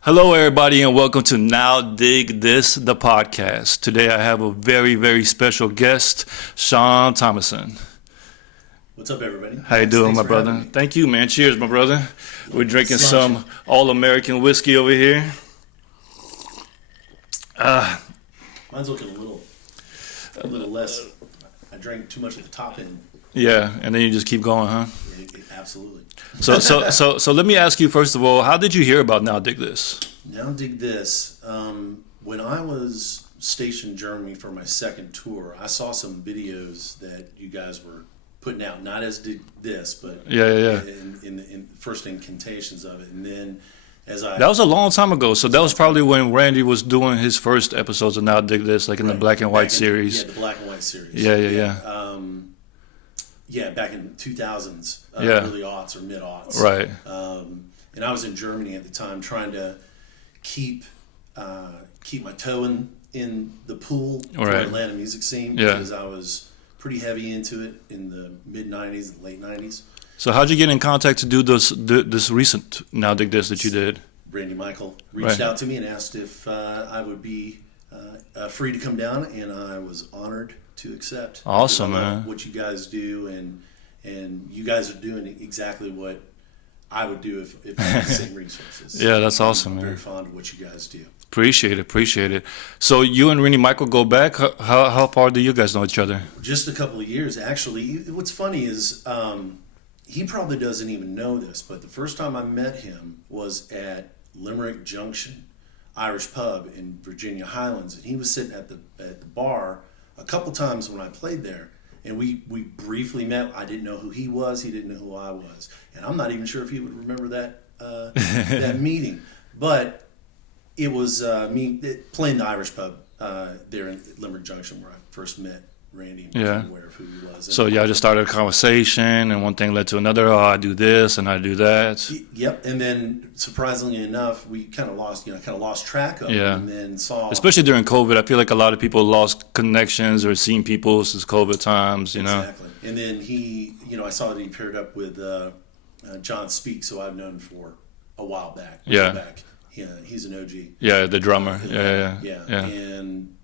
Hello, everybody, and welcome to Now Dig This, the podcast. Today I have a very, very special guest, Sean Thomason. What's up, everybody? How you doing, my brother? Thank you, man. Cheers, my brother. We're drinking some all-American whiskey over here. Mine's looking a little less. I drank too much at the top end. Yeah, and then you just keep going, huh? Absolutely. So let me ask you, first of all, how did you hear about Now Dig This? Now Dig This. When I was stationed in Germany for my second tour, I saw some videos that you guys were putting out, not as Dig This, but in first incantations of it. And then that was a long time ago. So that was probably when Randy was doing his first episodes of Now Dig This, like in the black and white series. Yeah, the black and white series. Yeah. Yeah, back in 2000s, early aughts or mid aughts. Right. And I was in Germany at the time, trying to keep my toe in the pool for the Atlanta music scene because I was pretty heavy into it in the mid '90s and late '90s. So how'd you get in contact to do this recent Now Dig This that you did? Randy Michael reached out to me and asked if I would be free to come down, and I was honored to accept. Awesome, man. What you guys do, and you guys are doing exactly what I would do if I had the same resources. Yeah, that's awesome, man. I'm very fond of what you guys do. Appreciate it. So you and Randy Michael go back. How far do you guys know each other? Just a couple of years, actually. What's funny is he probably doesn't even know this, but the first time I met him was at Limerick Junction Irish Pub in Virginia Highlands, and he was sitting at the bar a couple times when I played there, and we briefly met. I didn't know who he was. He didn't know who I was, and I'm not even sure if he would remember that that meeting. But it was me playing the Irish Pub there in Limerick Junction where I first met Randy and became aware of who he was. So y'all just started a conversation, and one thing led to another. Oh, I do this and I do that. Yep, and then surprisingly enough, we kind of lost track of him, and then saw. Especially during COVID, I feel like a lot of people lost connections or seen people since COVID times. Exactly, and then he, I saw that he paired up with John Speak, so I've known him for a while back. He's an OG. Yeah, the drummer. Yeah. And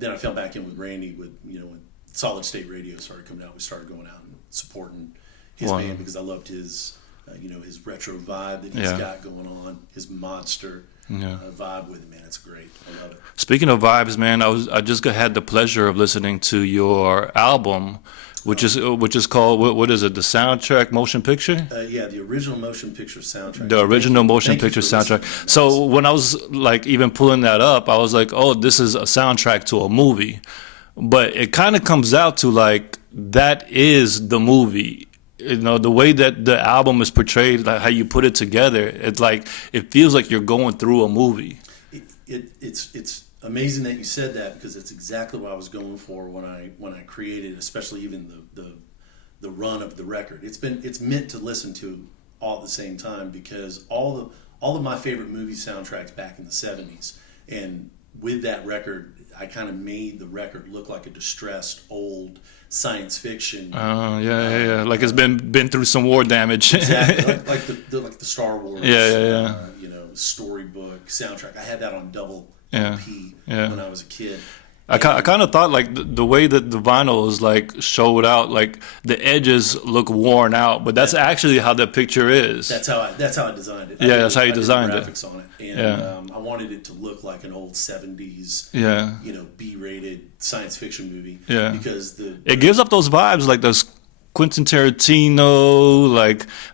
then I fell back in with Randy when Solid State Radio started coming out. We started going out and supporting his band because I loved his his retro vibe that he's got going on, his monster vibe with it. Man, it's great. I love it. Speaking of vibes, man, I just had the pleasure of listening to your album, which is called what is it? The soundtrack motion picture? The original motion picture soundtrack. The original motion picture soundtrack. So when I was like even pulling that up, I was like, oh, this is a soundtrack to a movie, but it kind of comes out to like that is the movie. The way that the album is portrayed, like how you put it together, it's like it feels like you're going through a movie. It's amazing that you said that because it's exactly what I was going for when I created, especially even the run of the record. It's meant to listen to all at the same time because all of my favorite movie soundtracks back in the 70s, and with that record, I kind of made the record look like a distressed old science fiction. Like it's been through some war damage. Exactly, like the Star Wars. Storybook soundtrack. I had that on double LP when I was a kid. I kind of thought like the way that the vinyl is like showed out, like the edges look worn out, but that's actually how the picture is. That's how I designed it. That's how you designed it. Graphics on it, and I wanted it to look like an old 70s, B-rated science fiction movie. Yeah, because it gives up those vibes, like those Quentin Tarantino,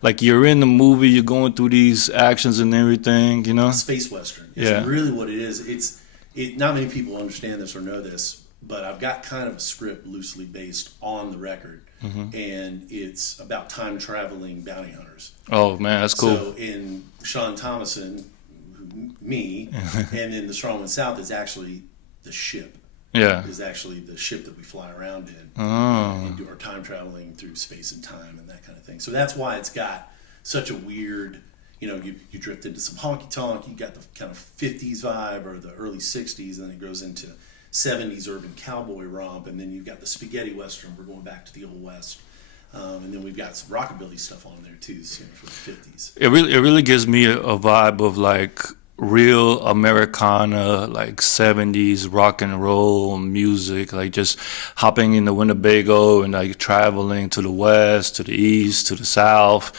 like you're in the movie, you're going through these actions and everything, Space Western. It's really what it is. Not many people understand this or know this, but I've got kind of a script loosely based on the record, and it's about time-traveling bounty hunters. Oh, man, that's cool. So in Sean Thomason, me, and in The Strong and South is actually the ship. Yeah. Is actually the ship that we fly around in and do our time-traveling through space and time and that kind of thing. So that's why it's got such a weird... you drift into some honky-tonk, you got the kind of 50s vibe or the early 60s, and then it goes into 70s urban cowboy romp, and then you've got the spaghetti western, we're going back to the old west. And then we've got some rockabilly stuff on there too, for the 50s. It really gives me a vibe of like real Americana, like 70s rock and roll music, like just hopping in the Winnebago and like traveling to the west, to the east, to the south,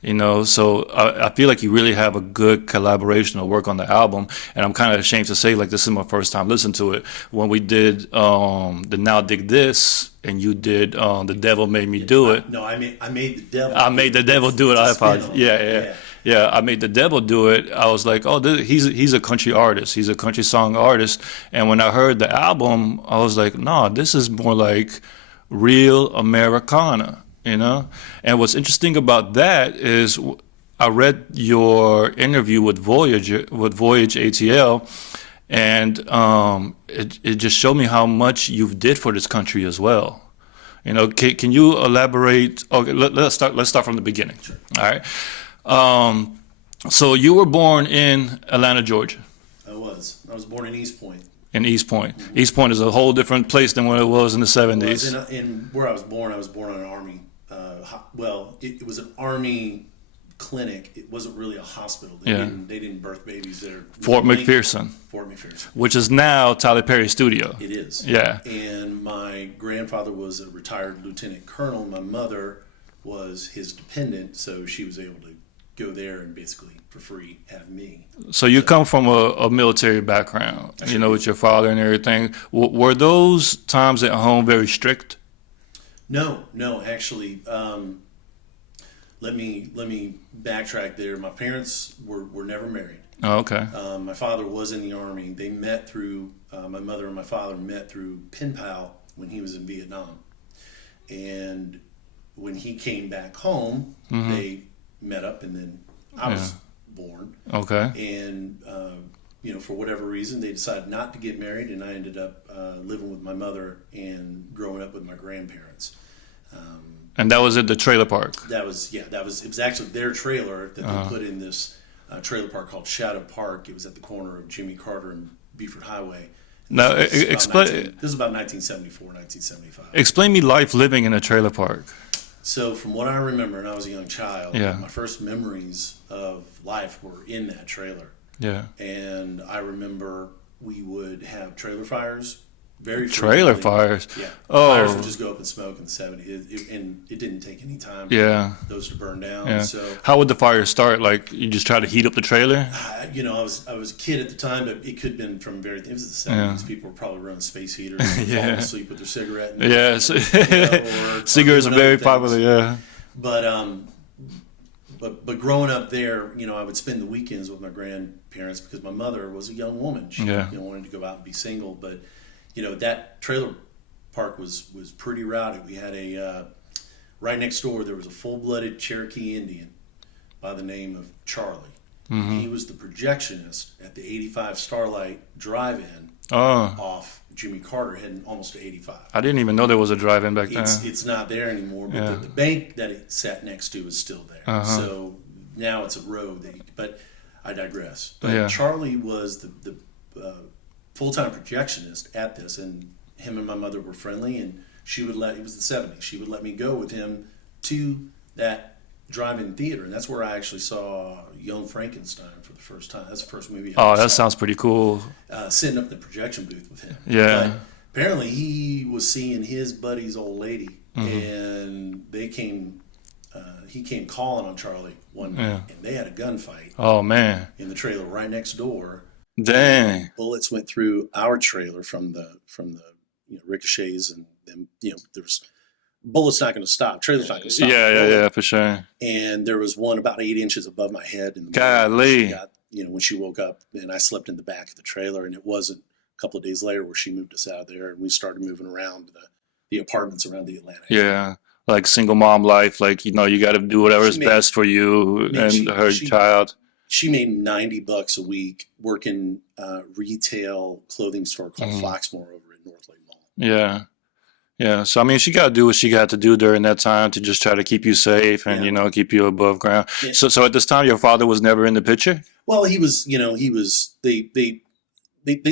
you know. So I feel like you really have a good collaboration of work on the album. And I'm kind of ashamed to say, like, this is my first time listening to it. When we did the Now Dig This, and you did The Devil Made Me Do It. No, I made the devil. I made the devil do it. I apologize. Yeah. Yeah. I made the devil do it. I was like, oh, he's a country artist. He's a country song artist. And when I heard the album, I was like, no, this is more like real Americana, you know? And what's interesting about that is I read your interview with Voyage ATL, and it just showed me how much you've did for this country as well. You know, can you elaborate? Okay, let's start from the beginning. Sure. All right. So you were born in Atlanta, Georgia. I was born in East Point. In East Point. Mm-hmm. East Point is a whole different place than what it was in the 70s. Well, in where I was born on an Army. It was an Army clinic. It wasn't really a hospital. They didn't birth babies there. Fort McPherson, which is now Tyler Perry's studio. It is. Yeah. And my grandfather was a retired lieutenant colonel. My mother was his dependent, so she was able to go there and basically for free have me. So you come from a military background, you know, with your father and everything. Were those times at home very strict? No, actually. Let me backtrack there. My parents were never married. Oh, okay. My father was in the Army. They met through, my mother and my father met through pen pal when he was in Vietnam. And when he came back home, they met up, and then I was born. Okay. And, for whatever reason, they decided not to get married, and I ended up living with my mother and growing up with my grandparents. And that was at the trailer park? It was actually their trailer that they put in this trailer park called Shadow Park. It was at the corner of Jimmy Carter and Beaufort Highway. Now, this is about 1974, 1975. Explain me life living in a trailer park. So from what I remember, and I was a young child, my first memories of life were in that trailer. Yeah. And I remember we would have trailer fires. Trailer fires? Yeah. Oh. Fires would just go up and smoke in the 70s. And it didn't take any time for those to burn down. Yeah. So how would the fire start? Like, you just try to heat up the trailer? I was a kid at the time, but it could have been from it was the 70s. People were probably running space heaters and falling asleep with their cigarette. Yes. Cigarettes are very popular, But growing up there, I would spend the weekends with my grandparents because my mother was a young woman. She wanted to go out and be single. But, that trailer park was pretty rowdy. We had right next door, there was a full-blooded Cherokee Indian by the name of Charlie. Mm-hmm. He was the projectionist at the 85 Starlight Drive-In off Jimmy Carter, heading almost to 85. I didn't even know there was a drive-in back then. It's not there anymore, but the bank that it sat next to is still there. So now it's a road. But I digress. But Charlie was the full-time projectionist at this, and him and my mother were friendly, and it was the 70s, she would let me go with him to that drive-in theater, and that's where I actually saw Young Frankenstein for the first time. That's the first movie I that sounds pretty cool. Sitting up in the projection booth with him. Yeah. But apparently he was seeing his buddy's old lady, and he came calling on Charlie one night, and they had a gunfight. Oh, man. In the trailer right next door. Dang. Bullets went through our trailer from the ricochets, and then there was bullets not going to stop. Trailer's not going to stop. Yeah, for sure. And there was one about 8 inches above my head. And Golly. When she woke up, and I slept in the back of the trailer, and it wasn't a couple of days later where she moved us out of there, and we started moving around to the apartments around the Atlanta area. Yeah. Like single mom life, like, you got to do whatever's best for you and her child. She made $90 a week working retail clothing store called Floxmore over at North Lake Mall. Yeah. Yeah. So, I mean, she got to do what she got to do during that time to just try to keep you safe and, keep you above ground. Yeah. So at this time, your father was never in the picture? Well, he was, they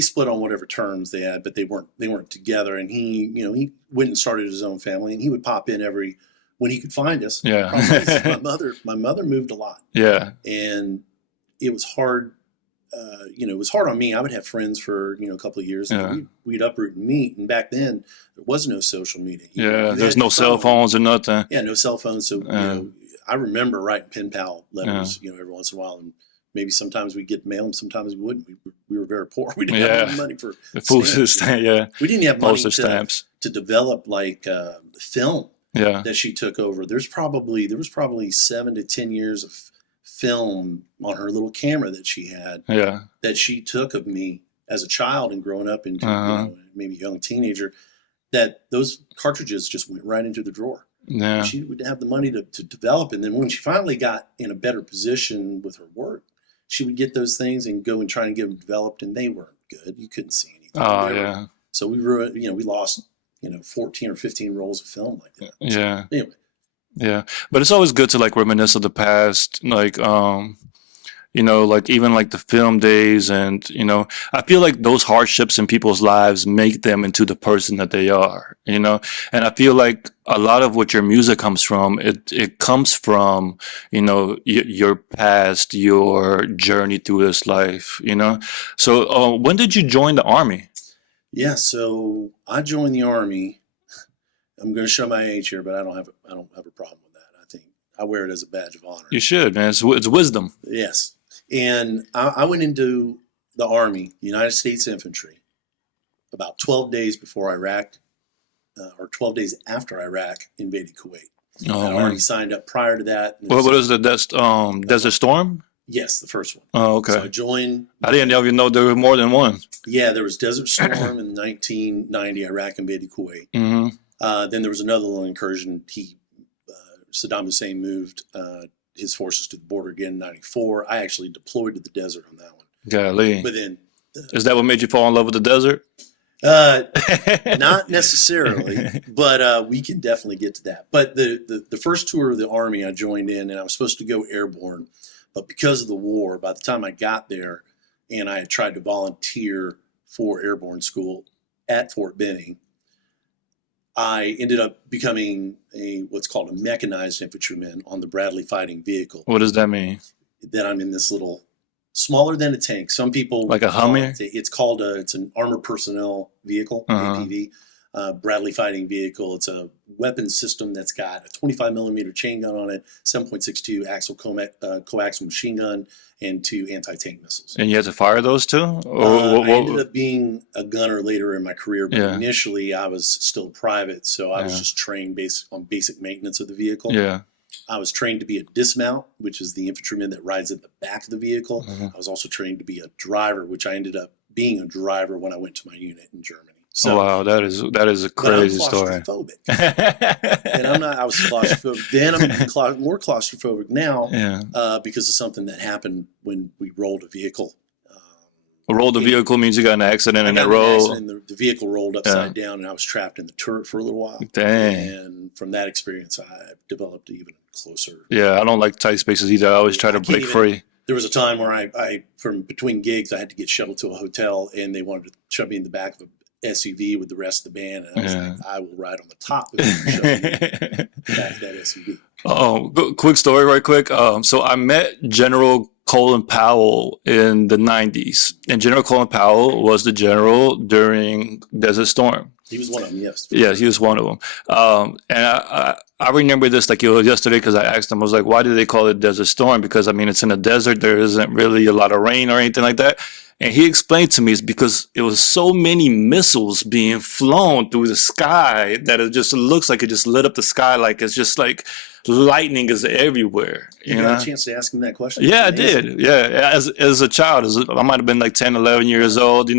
split on whatever terms they had, but they weren't together. And he went and started his own family, and he would pop in when he could find us. Yeah. My mother moved a lot. Yeah. And it was hard it was hard on me. I would have friends for, a couple of years, and Yeah. we'd uproot and meet. And back then, there was no social media. Yeah. You There's had no your cell phone. phones or nothing. Yeah, no cell phones. So, Yeah. I remember writing pen pal Yeah. letters, every once in a while. And maybe sometimes we'd get mail and sometimes we wouldn't. We were very poor. We didn't have Yeah. any money for The food stamps. stamp. Yeah. We didn't have money Postage stamps. to develop film Yeah. that she took over. There was probably 7 to 10 years of film on her little camera that she had Yeah. that she took of me as a child and growing up into maybe a young teenager. That those cartridges just went right into the drawer. Yeah. She would have the money to develop, and then when she finally got in a better position with her work, she would get those things and go and try and get them developed, and they weren't good. You couldn't see anything. Oh, yeah. So we lost 14 or 15 rolls of film like that. Yeah. So, anyway. Yeah. But it's always good to like reminisce of the past. Like, like even like the film days, and I feel like those hardships in people's lives make them into the person that they are, and I feel like a lot of what your music comes from, it comes from, your past, your journey through this life, So, when did you join the Army? Yeah, so I joined the Army. I'm going to show my age here, but I don't have a problem with that. I think I wear it as a badge of honor. You should, man. It's wisdom. Yes. And I went into the Army, United States Infantry, about 12 days before Iraq, or 12 days after Iraq invaded Kuwait. Oh, I already signed up prior to that. What is the Desert Storm? Yes, the first one. Oh, okay. So I joined. I didn't even know there were more than one. Yeah, there was Desert Storm in 1990. Iraq invaded Kuwait. Mm-hmm. Then there was another little incursion. Saddam Hussein moved his forces to the border again in 94. I actually deployed to the desert on that one. Golly. But then, is that what made you fall in love with the desert? Not necessarily, but we can definitely get to that. But the first tour of the Army, I joined in, and I was supposed to go airborne. But because of the war, by the time I got there, and I had tried to volunteer for airborne school at Fort Benning, I ended up becoming what's called a mechanized infantryman on the Bradley fighting vehicle. What does that mean? That I'm in this little, smaller than a tank. Some people like a Hummer. It's an armored personnel vehicle, APV. Bradley fighting vehicle. It's a weapon system that's got a 25 millimeter chain gun on it, 7.62 axle coaxial machine gun, and 2 anti-tank missiles. And you had to fire those too? I ended up being a gunner later in my career, but Yeah. initially I was still private, so I was just trained on basic maintenance of the vehicle. Yeah. I was trained to be a dismount, which is the infantryman that rides at the back of the vehicle. Mm-hmm. I was also trained to be a driver, which I ended up being a driver when I went to my unit in Germany. So, wow, that is a crazy story. And I was claustrophobic. Then I'm more claustrophobic now, because of something that happened when we rolled a vehicle. Rolled the vehicle means you got in an accident and it rolled. The vehicle rolled upside down, and I was trapped in the turret for a little while. Dang. And from that experience, I developed even closer. Yeah, I don't like tight spaces either. I always try to break free. There was a time where I from between gigs, I had to get shuttled to a hotel, and they wanted to shove me in the back of a SUV with the rest of the band, and I was like, I will ride on the top of it, back of that SUV. Oh, quick story, right quick. So I met General Colin Powell in the 90s, and General Colin Powell was the general during Desert Storm. He was one of them, yes. Yes, he was one of them. And I remember this like it was yesterday, because I asked him, I was like, why do they call it Desert Storm? Because, I mean, it's in a desert. There isn't really a lot of rain or anything like that. And he explained to me it's because it was so many missiles being flown through the sky that it just looks like it just lit up the sky, like it's just like lightning is everywhere. You got a chance to ask him that question? Yeah, I did. Yeah, as a child, I might have been like 10, 11 years old,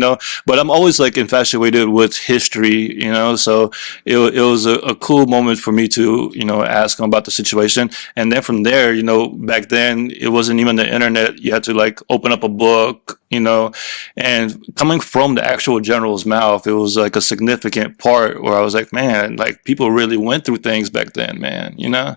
but I'm always like infatuated with history, so it was a cool moment for me to, ask him about the situation. And then from there, back then it wasn't even the internet. You had to like open up a book, and coming from the actual general's mouth, it was like a significant part where I was like, man, like people really went through things back then, man, Yeah.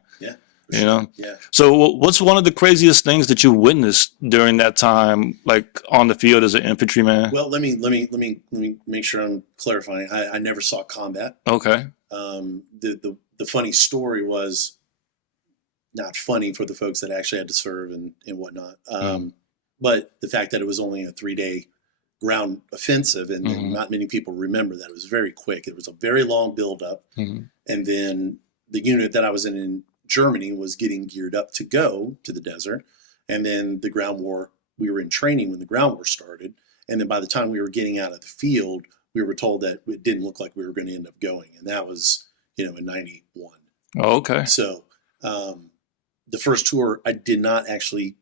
Yeah. So what's one of the craziest things that you witnessed during that time, like on the field as an infantryman? Well, let me make sure I'm clarifying. I never saw combat. Okay. The funny story was not funny for the folks that actually had to serve and whatnot. But the fact that it was only a 3-day ground offensive, and then Hmm. not many people remember that, it was very quick. It was a very long buildup. Hmm. And then the unit that I was in Germany was getting geared up to go to the desert. And then the ground war, we were in training when the ground war started. And then by the time we were getting out of the field, we were told that it didn't look like we were going to end up going. And that was, in 91. Oh, okay. So the first tour, I did not actually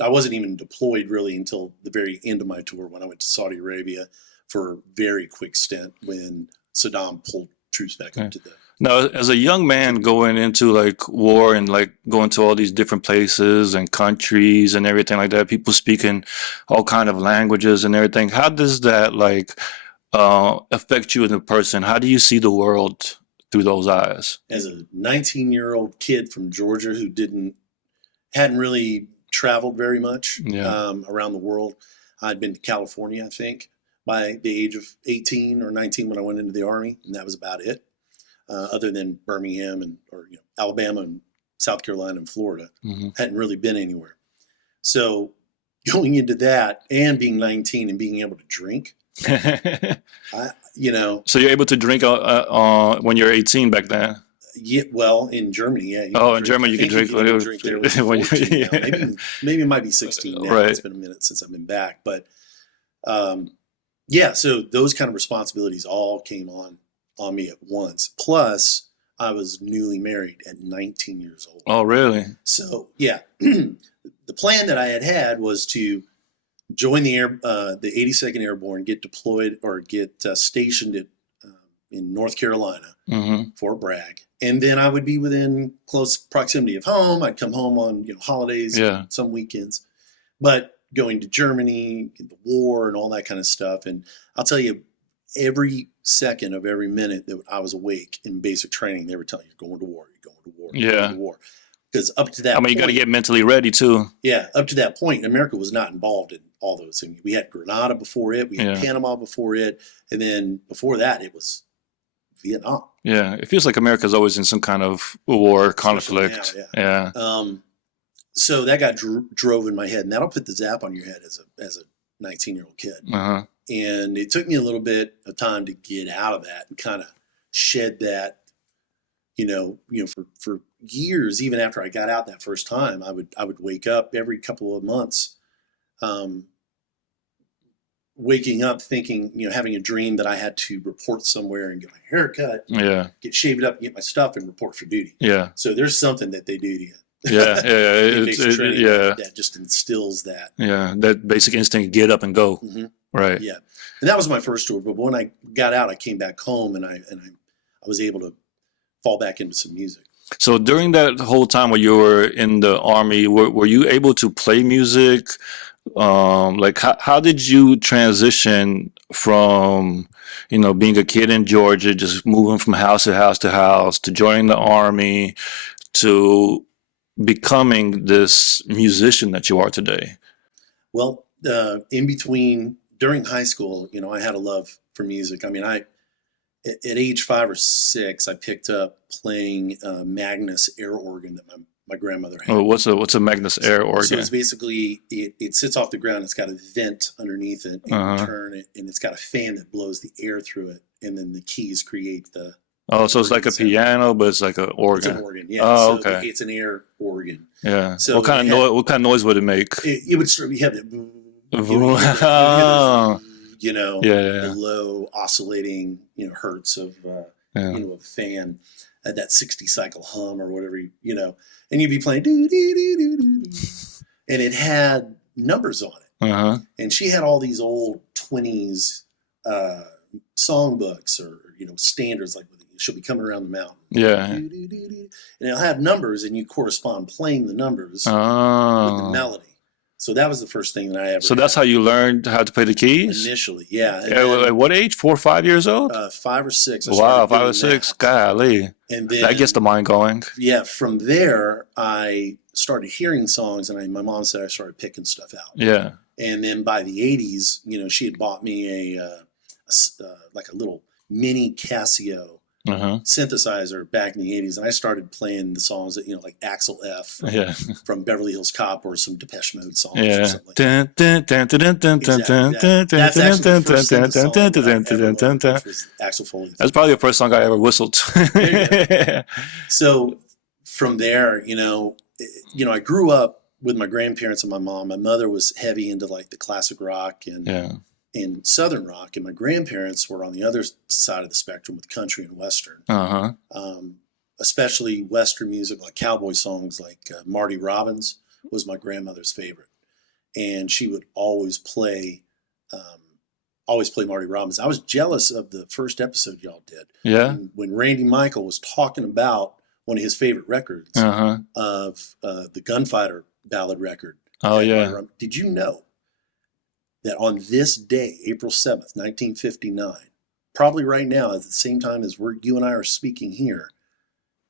I wasn't even deployed really until the very end of my tour when I went to Saudi Arabia for a very quick stint when Saddam pulled troops back up to the. Now, as a young man going into like war and like going to all these different places and countries and everything like that, people speaking all kind of languages and everything. How does that like affect you as a person? How do you see the world through those eyes? As a 19-year-old kid from Georgia who hadn't really traveled very much Yeah. around the world, I'd been to California, I think, by the age of 18 or 19 when I went into the Army, and that was about it. Other than Birmingham or Alabama and South Carolina and Florida, Hmm. hadn't really been anywhere. So going into that and being 19 and being able to drink, I, So you're able to drink when you're 18 back then? yeah, well, in Germany, yeah, you Oh, can in drink. Germany I you can think you drink can even drink there when you're when 14 now. yeah. Maybe it might be 16 now. Right. It's been a minute since I've been back, but yeah. So those kind of responsibilities all came on me at once. Plus, I was newly married at 19 years old. Oh, really? So yeah, the plan that I had was to join the 82nd Airborne, get deployed or get stationed in North Carolina, Hmm. Fort Bragg, and then I would be within close proximity of home. I'd come home on holidays, Yeah. some weekends, but going to Germany, the war, and all that kind of stuff. And I'll tell you, every second of every minute that I was awake in basic training, they were telling you, "You're going to war. You're going to war. You're going Yeah. to war." Because up to that I mean, you got to get mentally ready too. yeah, up to that point, America was not involved in all those things. We had Grenada before it, we had Yeah. Panama before it, and then before that, it was Vietnam. Yeah. It feels like America's always in some kind of war, Especially conflict. now, Yeah. So that got drove in my head, and that'll put the zap on your head as a 19-year-old kid. Uh-huh. And it took me a little bit of time to get out of that and kind of shed that. For years, even after I got out that first time, I would wake up every couple of months, waking up thinking, having a dream that I had to report somewhere and get my hair cut, Yeah. get shaved up, get my stuff, and report for duty. Yeah. So there's something that they do to you. Yeah. Yeah. in basic training Yeah. that just instills that. Yeah. That basic instinct, get up and go. Mm-hmm. Right. Yeah, and that was my first tour. But when I got out, I came back home, and I was able to fall back into some music. So during that whole time when you were in the Army, were you able to play music? Like how did you transition from, being a kid in Georgia, just moving from house to house to house, to joining the Army, to becoming this musician that you are today? Well, in between, during high school, I had a love for music. I mean, at age 5 or 6, I picked up playing Magnus air organ that my grandmother had. Oh, what's a Magnus air organ? So it's basically, it sits off the ground. It's got a vent underneath it, and you turn it, and it's got a fan that blows the air through it, and then the keys create the. Oh, so it's like a piano, but it's like an organ. It's an organ, yeah. Oh, so okay. It's an air organ. Yeah. So what kind of noise would it make? It would start. We have it. Oh. Yeah. The low oscillating, hertz of, a fan at that 60 cycle hum or whatever, and you'd be playing, and it had numbers on it. Uh-huh. And she had all these old 20s songbooks or, standards, like she'll be coming around the mountain. Yeah. And it'll have numbers, and you correspond playing the numbers with the Oh. melody. So that was the first thing that I ever. So that's how you learned how to play the keys? Initially, yeah. And Yeah, at what age? 4 or 5 years old? 5 or 6. I Wow, started 5 or doing 6. that. Golly. And then That gets the mind going. yeah, from there I started hearing songs, and my mom said I started picking stuff out. Yeah. And then by the 80s, she had bought me like a little mini Casio Uh-huh. synthesizer back in the 80s, and I started playing the songs that, like Axel F Yeah. from Beverly Hills Cop or some Depeche Mode songs or Yeah. something like that. Exactly that. That's actually the first synth song that I ever learned, which was Axel Foley. That's probably the first song I ever whistled. There you go. So from there, I grew up with my grandparents and my mom. My mother was heavy into like the classic rock Yeah. and southern rock, and my grandparents were on the other side of the spectrum with country and western. Uh-huh. Especially western music, like cowboy songs, like Marty Robbins was my grandmother's favorite, and she would always play Marty Robbins. I was jealous of the first episode y'all did. Yeah. When Randy Michael was talking about one of his favorite records Uh-huh. of the Gunfighter ballad record. Oh, yeah. Did you know that on this day, April 7th, 1959, probably right now at the same time as you and I are speaking here,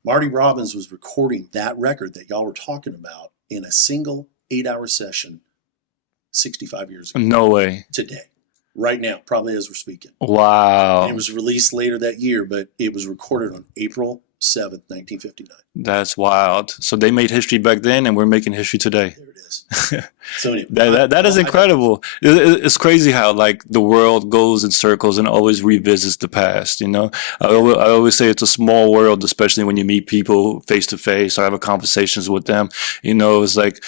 Marty Robbins was recording that record that y'all were talking about in a single 8-hour session 65 years ago. No way. Today. Right now, probably as we're speaking. Wow. And it was released later that year, but it was recorded on April 7th, 1959. That's wild. So they made history back then, and we're making history today. There it is. So anyway, That is incredible. It's crazy how like the world goes in circles and always revisits the past. I always say it's a small world, especially when you meet people face to face or have conversations with them. It's like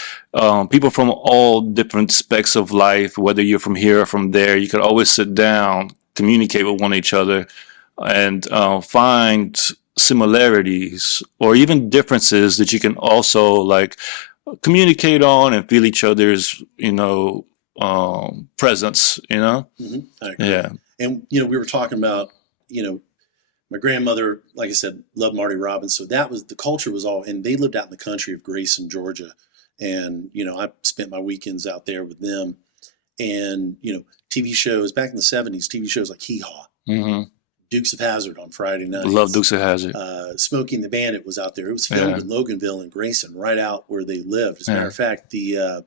people from all different specs of life, whether you're from here or from there. You could always sit down, communicate with one each other, and find similarities or even differences that you can also like communicate on and feel each other's presence. Mm-hmm. I agree. Yeah. And we were talking about my grandmother, like I said, loved Marty Robbins, so that was the culture was all, and they lived out in the country of Grayson, Georgia, and I spent my weekends out there with them, and TV shows back in the 70s, TV shows like Hee Haw. Mm-hmm. Dukes of Hazzard on Friday nights. Love Dukes of Hazzard. Smokey and the Bandit was out there. It was filmed in Loganville and Grayson, right out where they lived. As a matter of fact, the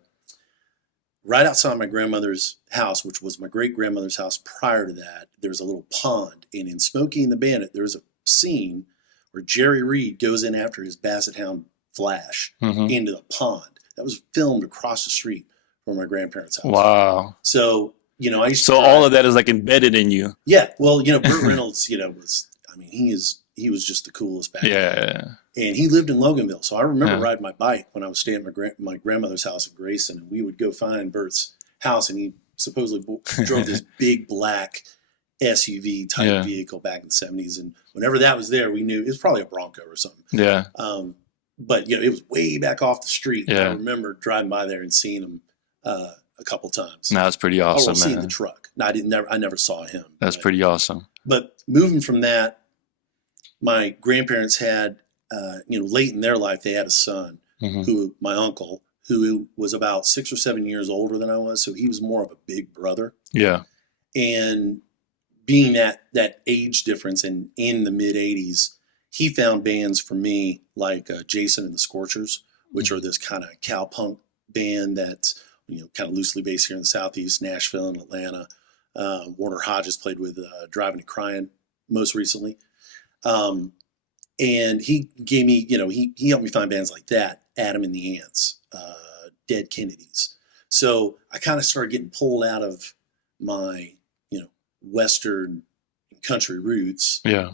right outside my grandmother's house, which was my great-grandmother's house prior to that, there's a little pond. And in Smokey and the Bandit, there's a scene where Jerry Reed goes in after his Basset Hound Flash into the pond. That was filmed across the street from my grandparents' house. Wow. So I used to all of that is like embedded in you. Yeah. Well, Burt Reynolds, he was just the coolest back then. Yeah. And he lived in Loganville. So I remember riding my bike when I was staying at my grandmother's house in Grayson, and we would go find Bert's house, and he supposedly drove this big black SUV type vehicle back in the 70s. And whenever that was there, we knew it was probably a Bronco or something. Yeah. But it was way back off the street. Yeah. I remember driving by there and seeing him a couple times. No, that's pretty awesome, seeing man. the truck. No, I never saw him. That's pretty awesome. But moving from that, my grandparents had, late in their life, they had a son who, my uncle, who was about 6 or 7 years older than I was. So he was more of a big brother. Yeah. And being that age difference in the mid 80s, he found bands for me like Jason and the Scorchers, which are this kind of cowpunk band that's, kind of loosely based here in the Southeast, Nashville and Atlanta. Warner Hodges played with Driving and Crying most recently. And he gave me, he helped me find bands like that, Adam and the Ants, Dead Kennedys. So I kind of started getting pulled out of my, Western country roots. Yeah.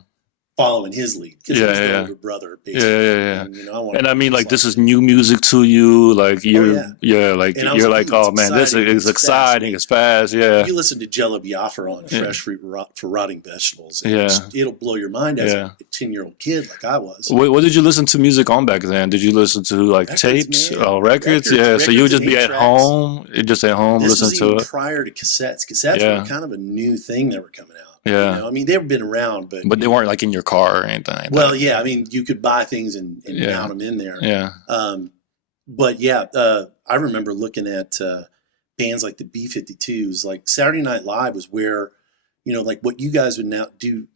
Following his lead because he was the older brother, basically. Yeah. And I mean, like, this is new music to you. Like, you're like, oh man, this is exciting. It's fast. Yeah. You listen to Jello Biafra on Fresh Fruit for Rotting Vegetables. And it'll blow your mind as a 10-year-old kid like I was. What did you listen to music on back then? Did you listen to like tapes? Records? Yeah. So you would just be at home, listen to it. Prior to cassettes. Cassettes were kind of a new thing that were coming out. Yeah. I mean, they've been around, but they weren't like in your car or anything like that. Well, yeah. I mean, you could buy things and mount them in there. Yeah. But yeah, I remember looking at bands like the B-52s. Like Saturday Night Live was where, like what you guys would now do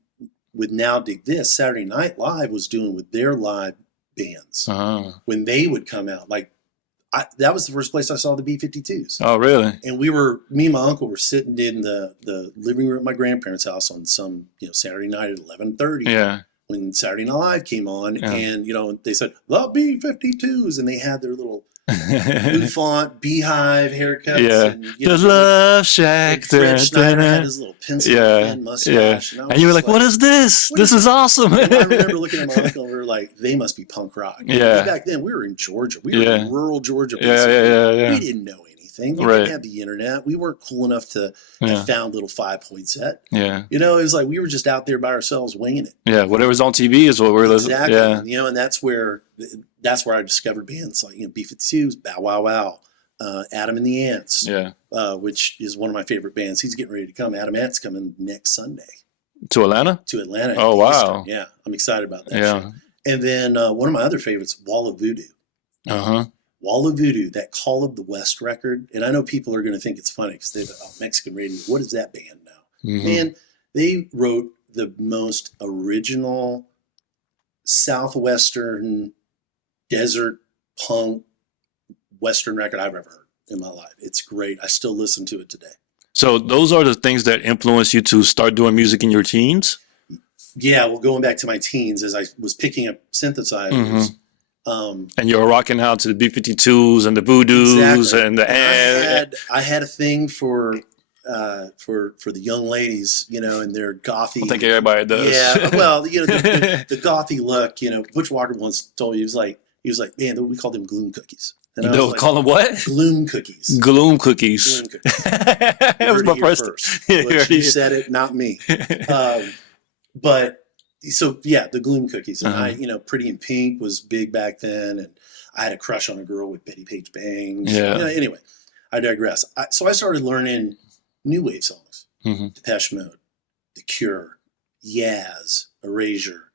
with Now Dig This. Saturday Night Live was doing with their live bands when they would come out. Like that was the first place I saw the B-52s. Oh, really? And me and my uncle were sitting in the living room at my grandparents' house on some, Saturday night at 11:30. Yeah. when Saturday Night Live came on, Yeah. and they said the B-52s, and they had their little bouffant beehive haircuts, Yeah. and The Love Shack. and Fred Schneider had his little pencil Yeah. thin Yeah. mustache, and I was And you were just like, what is this? what This is awesome. and I remember looking at my uncle, and we were like, they must be punk rock. Yeah. Because back then, we were in Georgia. We were Yeah. in rural Georgia, Yeah, basically. yeah. We didn't know anything. We Right. didn't have the internet. We weren't cool enough to Yeah. have found little 5-point set. Yeah. It was like we were just out there by ourselves winging it. Yeah. Whatever's on TV is what we're listening. Exactly. Yeah. And that's where I discovered bands like B-52s, Bow Wow Wow, Adam and the Ants, Yeah. which is one of my favorite bands. He's getting ready to come. Adam Ant's coming next Sunday To Atlanta? to Atlanta. Oh, wow. Easter. Yeah, I'm excited about that. Yeah. Shit. And then one of my other favorites, Wall of Voodoo. Uh-huh. Wall of Voodoo, that Call of the West record. And I know people are going to think it's funny because they're Mexican radio. What is that band now? Mhm. Man, they wrote the most original Southwestern desert punk Western record I've ever heard in my life. It's great. I still listen to it today. So those are the things that influence you to start doing music in your teens? Yeah, well, going back to my teens, as I was picking up synthesizers, And you're rocking out to the B-52s and the Voodoos exactly. and the I had a thing for the young ladies, and their gothy. I think everybody does. Yeah, well, the gothy look. Butch Walker once told me he was like, man, we called them gloom cookies. And I was They'll like, call them what? gloom cookies. Gloom cookies. Gloom cookies. That was my first. Butch, you said it, not me. But so yeah, the gloom cookies, and I, Pretty in Pink was big back then, and I had a crush on a girl with Betty Page bangs. Yeah. Anyway, I digress. So I started learning new wave songs. Mm-hmm. Depeche Mode, The Cure, Yaz, Erasure,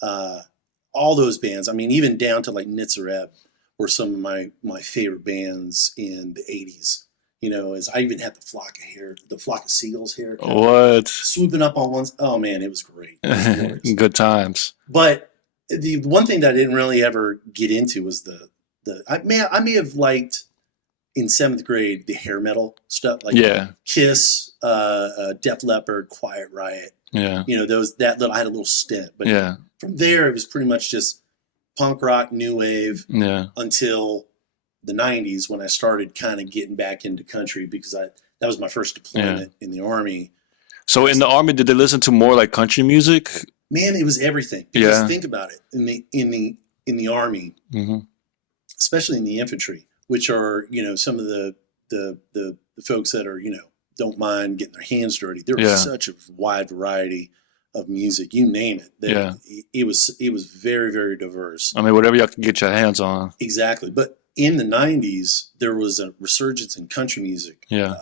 all those bands. I mean, even down to like Nitzareb were some of my favorite bands in the 80s. As I even had the flock of seagulls hair. What? Swooping up on one. Oh man, it was great. It was glorious. Good times. But the one thing that I didn't really ever get into was I may have liked in 7th grade the hair metal stuff, like Kiss, Def Leppard, Quiet Riot. Yeah. I had a little stint, but Yeah. from there it was pretty much just punk rock, new wave, Yeah. until the 90s when I started kind of getting back into country because that was my first deployment in the Army. So in the Army, did they listen to more like country music? Man, it was everything. Because think about it. In the Army, mm-hmm. especially in the infantry, which are, some of the folks that are, don't mind getting their hands dirty. There was such a wide variety of music, you name it. It was very, very diverse. I mean, whatever y'all can get your hands on. Exactly. But in the 90s, there was a resurgence in country music. Yeah.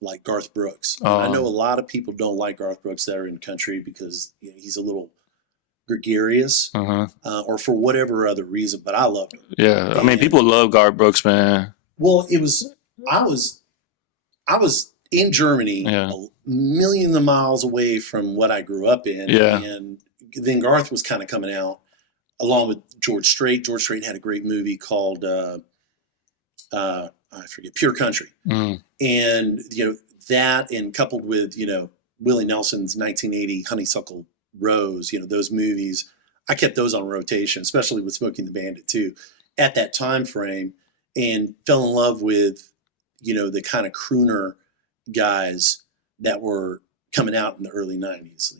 Like Garth Brooks. I know a lot of people don't like Garth Brooks that are in country because he's a little gregarious or for whatever other reason, but I love him. Yeah. I mean, people love Garth Brooks, man. Well, I was in Germany, a million of miles away from what I grew up in. Yeah. And then Garth was kind of coming out along with George Strait. George Strait had a great movie called, I forget, Pure Country. Mm. And, that and coupled with, Willie Nelson's 1980 Honeysuckle Rose, those movies, I kept those on rotation, especially with Smokey and the Bandit too, at that time frame, and fell in love with, the kind of crooner guys that were coming out in the early 90s,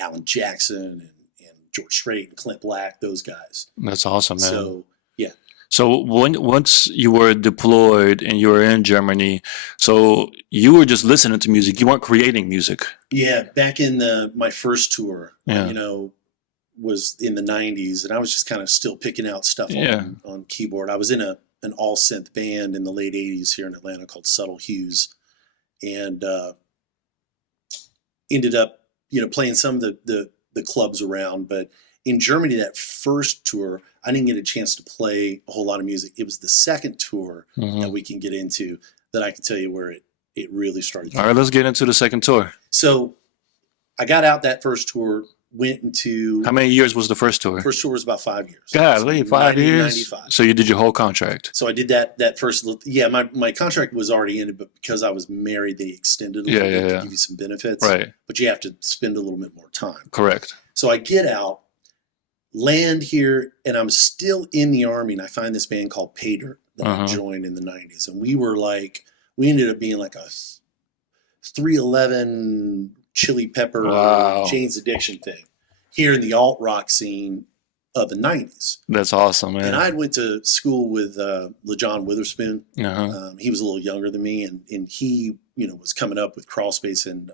Alan Jackson and George Strait and Clint Black, those guys. That's awesome, man. So, yeah. So once you were deployed and you were in Germany, so you were just listening to music. You weren't creating music. Yeah, back in my first tour, was in the 90s, and I was just kind of still picking out stuff on keyboard. I was in an all synth band in the late 80s here in Atlanta called Subtle Hues, and ended up playing some of the clubs around. But in Germany, that first tour, I didn't get a chance to play a whole lot of music. It was the second tour that we can get into that I can tell you where it really started. All right, let's get into the second tour. So I got out that first tour, went into... How many years was the first tour? First tour was about 5 years. Golly, 5 years? 95. So you did your whole contract? So I did that first... Yeah, my contract was already ended, but because I was married, they extended a little bit to give you some benefits. Right. But you have to spend a little bit more time. Correct. So I get out, land here, and I'm still in the Army, and I find this band called Pay Dirt that I joined in the 90s. And we ended up being like a 311 Chili Pepper Jane's Addiction thing here in the alt rock scene of the 90s. That's awesome, man. And I went to school with LaJohn Witherspoon. He was a little younger than me, and he, was coming up with Crawl Space and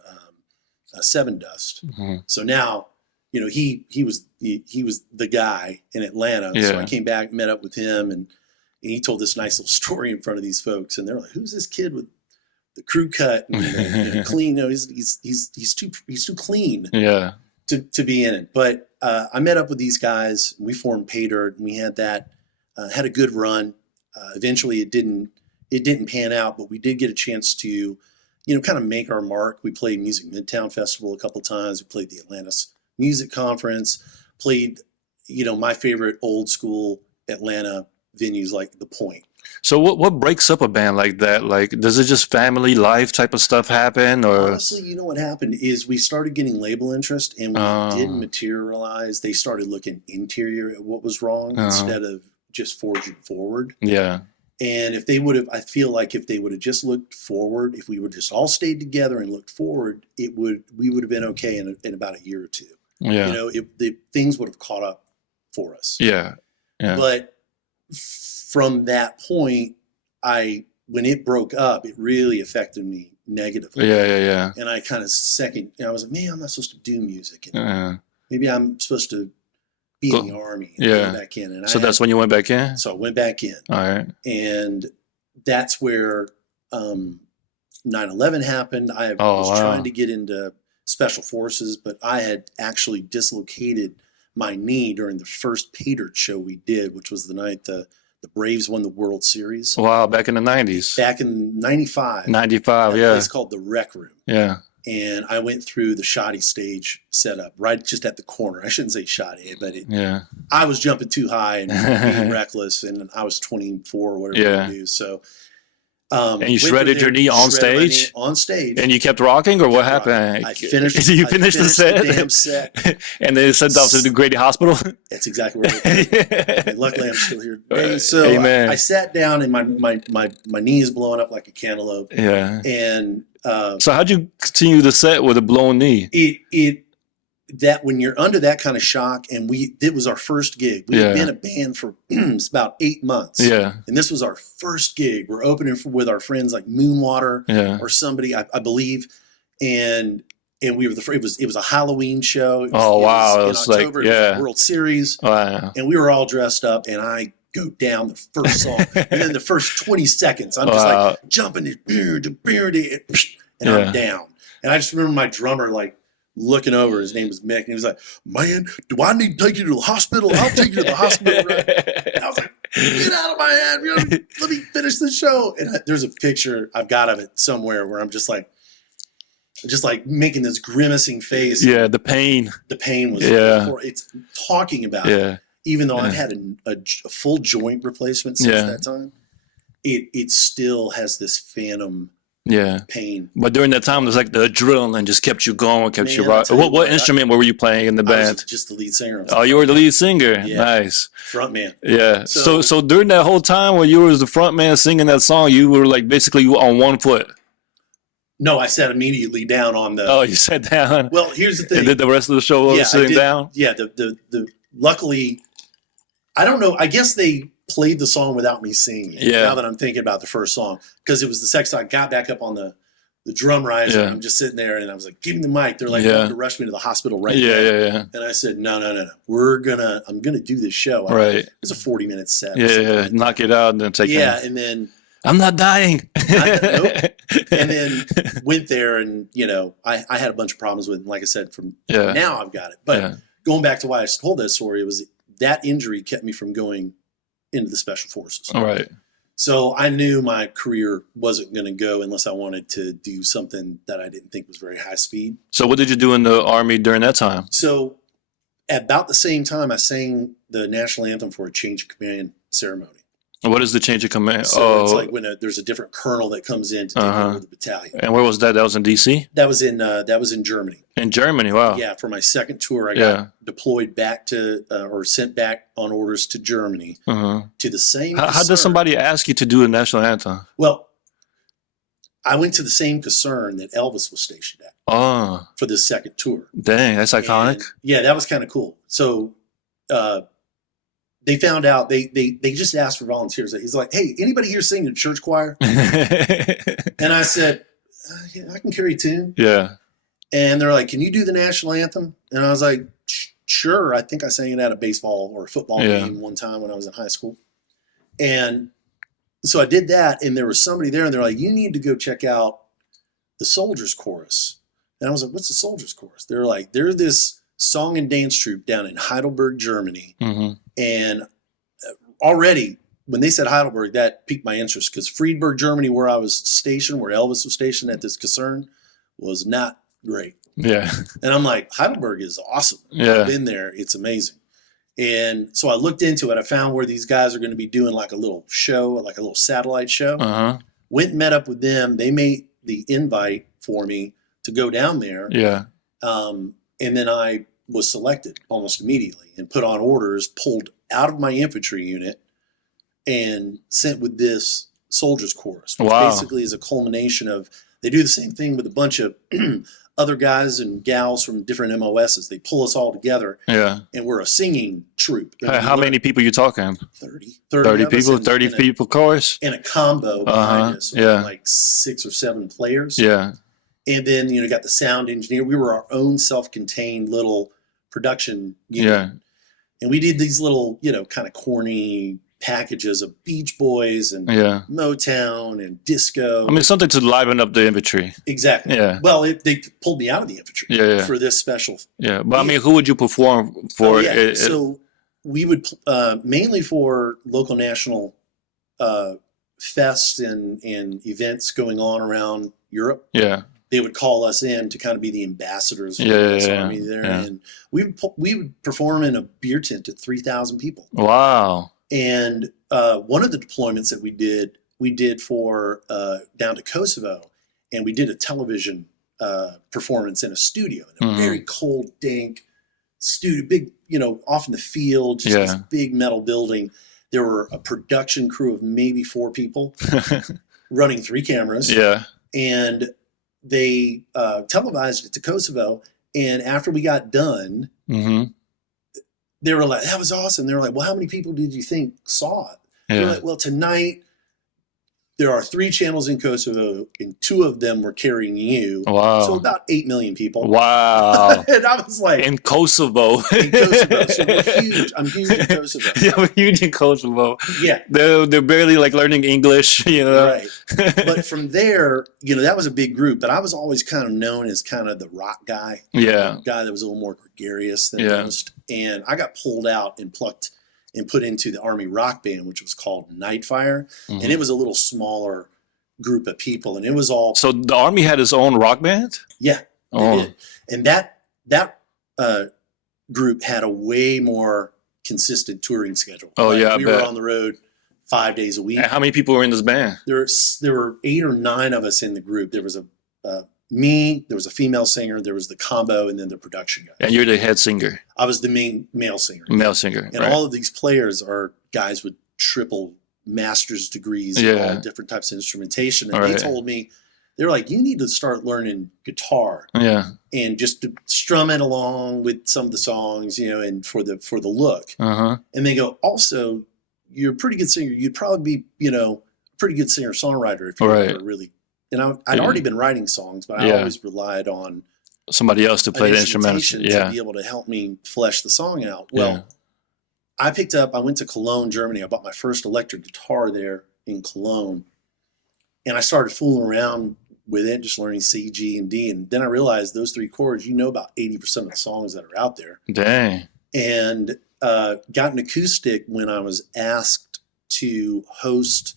Seven Dust. So now, he was the guy in Atlanta. So I came back, met up with him, and he told this nice little story in front of these folks, and they're like, "Who's this kid with the crew cut and clean? No, he's too clean to be in it." But I met up with these guys. We formed Pay Dirt, and we had a good run. Eventually, it didn't pan out, but we did get a chance to, kind of make our mark. We played Music Midtown Festival a couple times. We played the Atlantis Music Conference. Played, my favorite old school Atlanta venues like The Point. So what breaks up a band like that? Like, does it just family life type of stuff happen, or? Honestly, what happened is we started getting label interest, and when it didn't materialize, they started looking interior at what was wrong instead of just forging forward. Yeah. And I feel like if they would have just looked forward, if we would just all stayed together and looked forward, we would have been okay in about a year or two. Yeah. Things would have caught up for us. Yeah. Yeah. But from that point, when it broke up, it really affected me negatively. Yeah. And I kind of I was like, man, I'm not supposed to do music anymore. Maybe I'm supposed to be in the Army and go back in. And so that's when you went back in? So I went back in. All right. And that's where 9/11 happened. I was trying to get into Special Forces, but I had actually dislocated my knee during the first Pay Dirt show we did, which was the night the Braves won the World Series. Wow, back in the 90s. Back in 95. 95, yeah. It's called the Rec Room. Yeah. And I went through the shoddy stage setup right just at the corner. I shouldn't say shoddy, but I was jumping too high and being reckless, and I was 24 or whatever you do. So, and you shredded your knee on stage? On stage. And you kept rocking, or what happened? I finished. You finished the set? The damn set. And then sent off to the Grady Hospital? That's exactly where it was. Luckily, I'm still here today. So I sat down, and my knee is blowing up like a cantaloupe. Yeah. And so how'd you continue the set with a blown knee? That when you're under that kind of shock, and it was our first gig. We had been a band for about 8 months. Yeah. And this was our first gig. We're opening with our friends like Moonwater or somebody, I believe. And we were it was a Halloween show. It was in October. It was the World Series. Wow. And we were all dressed up, and I go down the first song. And then the first 20 seconds, I'm just like jumping and I'm down. And I just remember my drummer looking over. His name was Mick, and he was like, "Man, do I need to take you to the hospital? I'll take you to the hospital." Right? And I was like, "Get out of my head! Let me finish the show." And there's a picture I've got of it somewhere where I'm just like making this grimacing face. Yeah, the pain. The pain was. It's talking about it. Even though I've had a full joint replacement since that time, it still has this phantom. Pain. But during that time, it was like the adrenaline just kept you going, kept you rocking. What instrument were you playing in the band? I was just the lead singer. Oh, you were the lead singer. Yeah. Nice. Front man. Yeah. So during that whole time when you were the front man singing that song, you were basically on one foot. No, I sat immediately down on the. Oh, you sat down. Well, here's the thing. And did the rest of the show was sitting down? Yeah. Luckily, I don't know. I guess they played the song without me singing it. Now that I'm thinking about the first song, because it was the second song. I got back up on the drum riser. And I'm just sitting there, and I was like, "Give me the mic." They're like, "Going to rush me to the hospital right now." Yeah. And I said, "No. I'm gonna do this show." It was a 40-minute set. Yeah. Knock it out and then take. And then I'm not dying. Nope. And then went there, and I had a bunch of problems with it. And like I said, from now I've got it. But going back to why I told that story, it was that injury kept me from going into the Special Forces. All right. So I knew my career wasn't going to go unless I wanted to do something that I didn't think was very high speed. So what did you do in the Army during that time? So at about the same time, I sang the national anthem for a change of command ceremony. What is the change of command? So it's like when there's a different colonel that comes in to take over the battalion. And where was that? That was in D.C.? That was in Germany. In Germany, wow. Yeah, for my second tour, I got deployed back to or sent back on orders to Germany to the same. How does somebody ask you to do a national anthem? Well, I went to the same concern that Elvis was stationed at for this second tour. Dang, that's iconic. And, yeah, that was kind of cool. So they found out, they just asked for volunteers. He's like, hey, anybody here sing in church choir? And I said, yeah, I can carry a tune. Yeah. And they're like, can you do the national anthem? And I was like, sure. I think I sang it at a baseball or a football game one time when I was in high school. And so I did that, and there was somebody there, and they're like, you need to go check out the Soldiers Chorus. And I was like, what's the Soldiers Chorus? They're like, they're this song and dance troupe down in Heidelberg, Germany. And already, when they said Heidelberg, that piqued my interest, because Friedberg, Germany, where I was stationed, where Elvis was stationed at this concern, was not great. Yeah. And I'm like, Heidelberg is awesome. Yeah. I've been there. It's amazing. And so I looked into it. I found where these guys are going to be doing like a little show, like a little satellite show. Went and met up with them. They made the invite for me to go down there. Yeah. And then I was selected almost immediately and put on orders, pulled out of my infantry unit, and sent with this Soldiers Chorus, which basically is a culmination of, they do the same thing with a bunch of other guys and gals from different MOSs. They pull us all together. Yeah. And we're a singing troupe. How many people you talking? 30 people, 30 people chorus? In a combo behind us. Like 6 or 7 players. Yeah. And then, you know, got the sound engineer. We were our own self-contained little production unit. Yeah. And we did these little, you know, kind of corny packages of Beach Boys and Motown and disco. I mean, something to liven up the infantry. Exactly. Yeah. Well, they pulled me out of the infantry for this special. Yeah. But I mean, who would you perform for? So we would mainly for local national fests and events going on around Europe. Yeah. They would call us in to kind of be the ambassadors for the U.S. Army there. Yeah. And we would perform in a beer tent to 3,000 people. Wow. And one of the deployments that we did for down to Kosovo, and we did a television performance in a studio, in a very cold, dank studio, big, you know, off in the field, just this big metal building. There were a production crew of maybe 4 people running 3 cameras. Yeah. And they televised it to Kosovo. And after we got done, they were like, that was awesome. They were like, well, how many people did you think saw it? Yeah. They were like, well, tonight there are 3 channels in Kosovo, and 2 of them were carrying you. Wow. So about 8 million people. Wow. And I was like, in Kosovo. In Kosovo. So we're huge. I'm huge in Kosovo. Yeah, we're huge in Kosovo. Yeah. They're barely like learning English, you know. Right. But from there, you know, that was a big group, but I was always kind of known as kind of the rock guy. Yeah. The guy that was a little more gregarious than most. And I got pulled out and plucked and put into the Army rock band, which was called Nightfire. And it was a little smaller group of people, and it was all. So the Army had its own rock band? Yeah. Oh. Did. And that group had a way more consistent touring schedule. Oh, like, yeah, we were on the road 5 days a week. And how many people were in this band? There were 8 or 9 of us in the group. There was me, there was a female singer, there was the combo, and then the production guy. And you're the head singer. I was the main male singer. Male singer. And all of these players are guys with triple master's degrees in all different types of instrumentation. And they told me, they were like, you need to start learning guitar. Yeah. And just to strum it along with some of the songs, you know, and for the look. And they go, also, you're a pretty good singer. You'd probably be, you know, a pretty good singer-songwriter if you were really. And I'd already been writing songs, but I always relied on somebody else to play the instruments to be able to help me flesh the song out. Well, I went to Cologne, Germany. I bought my first electric guitar there in Cologne. And I started fooling around with it, just learning C, G, and D. And then I realized those 3 chords, you know about 80% of the songs that are out there. Dang. And got an acoustic when I was asked to host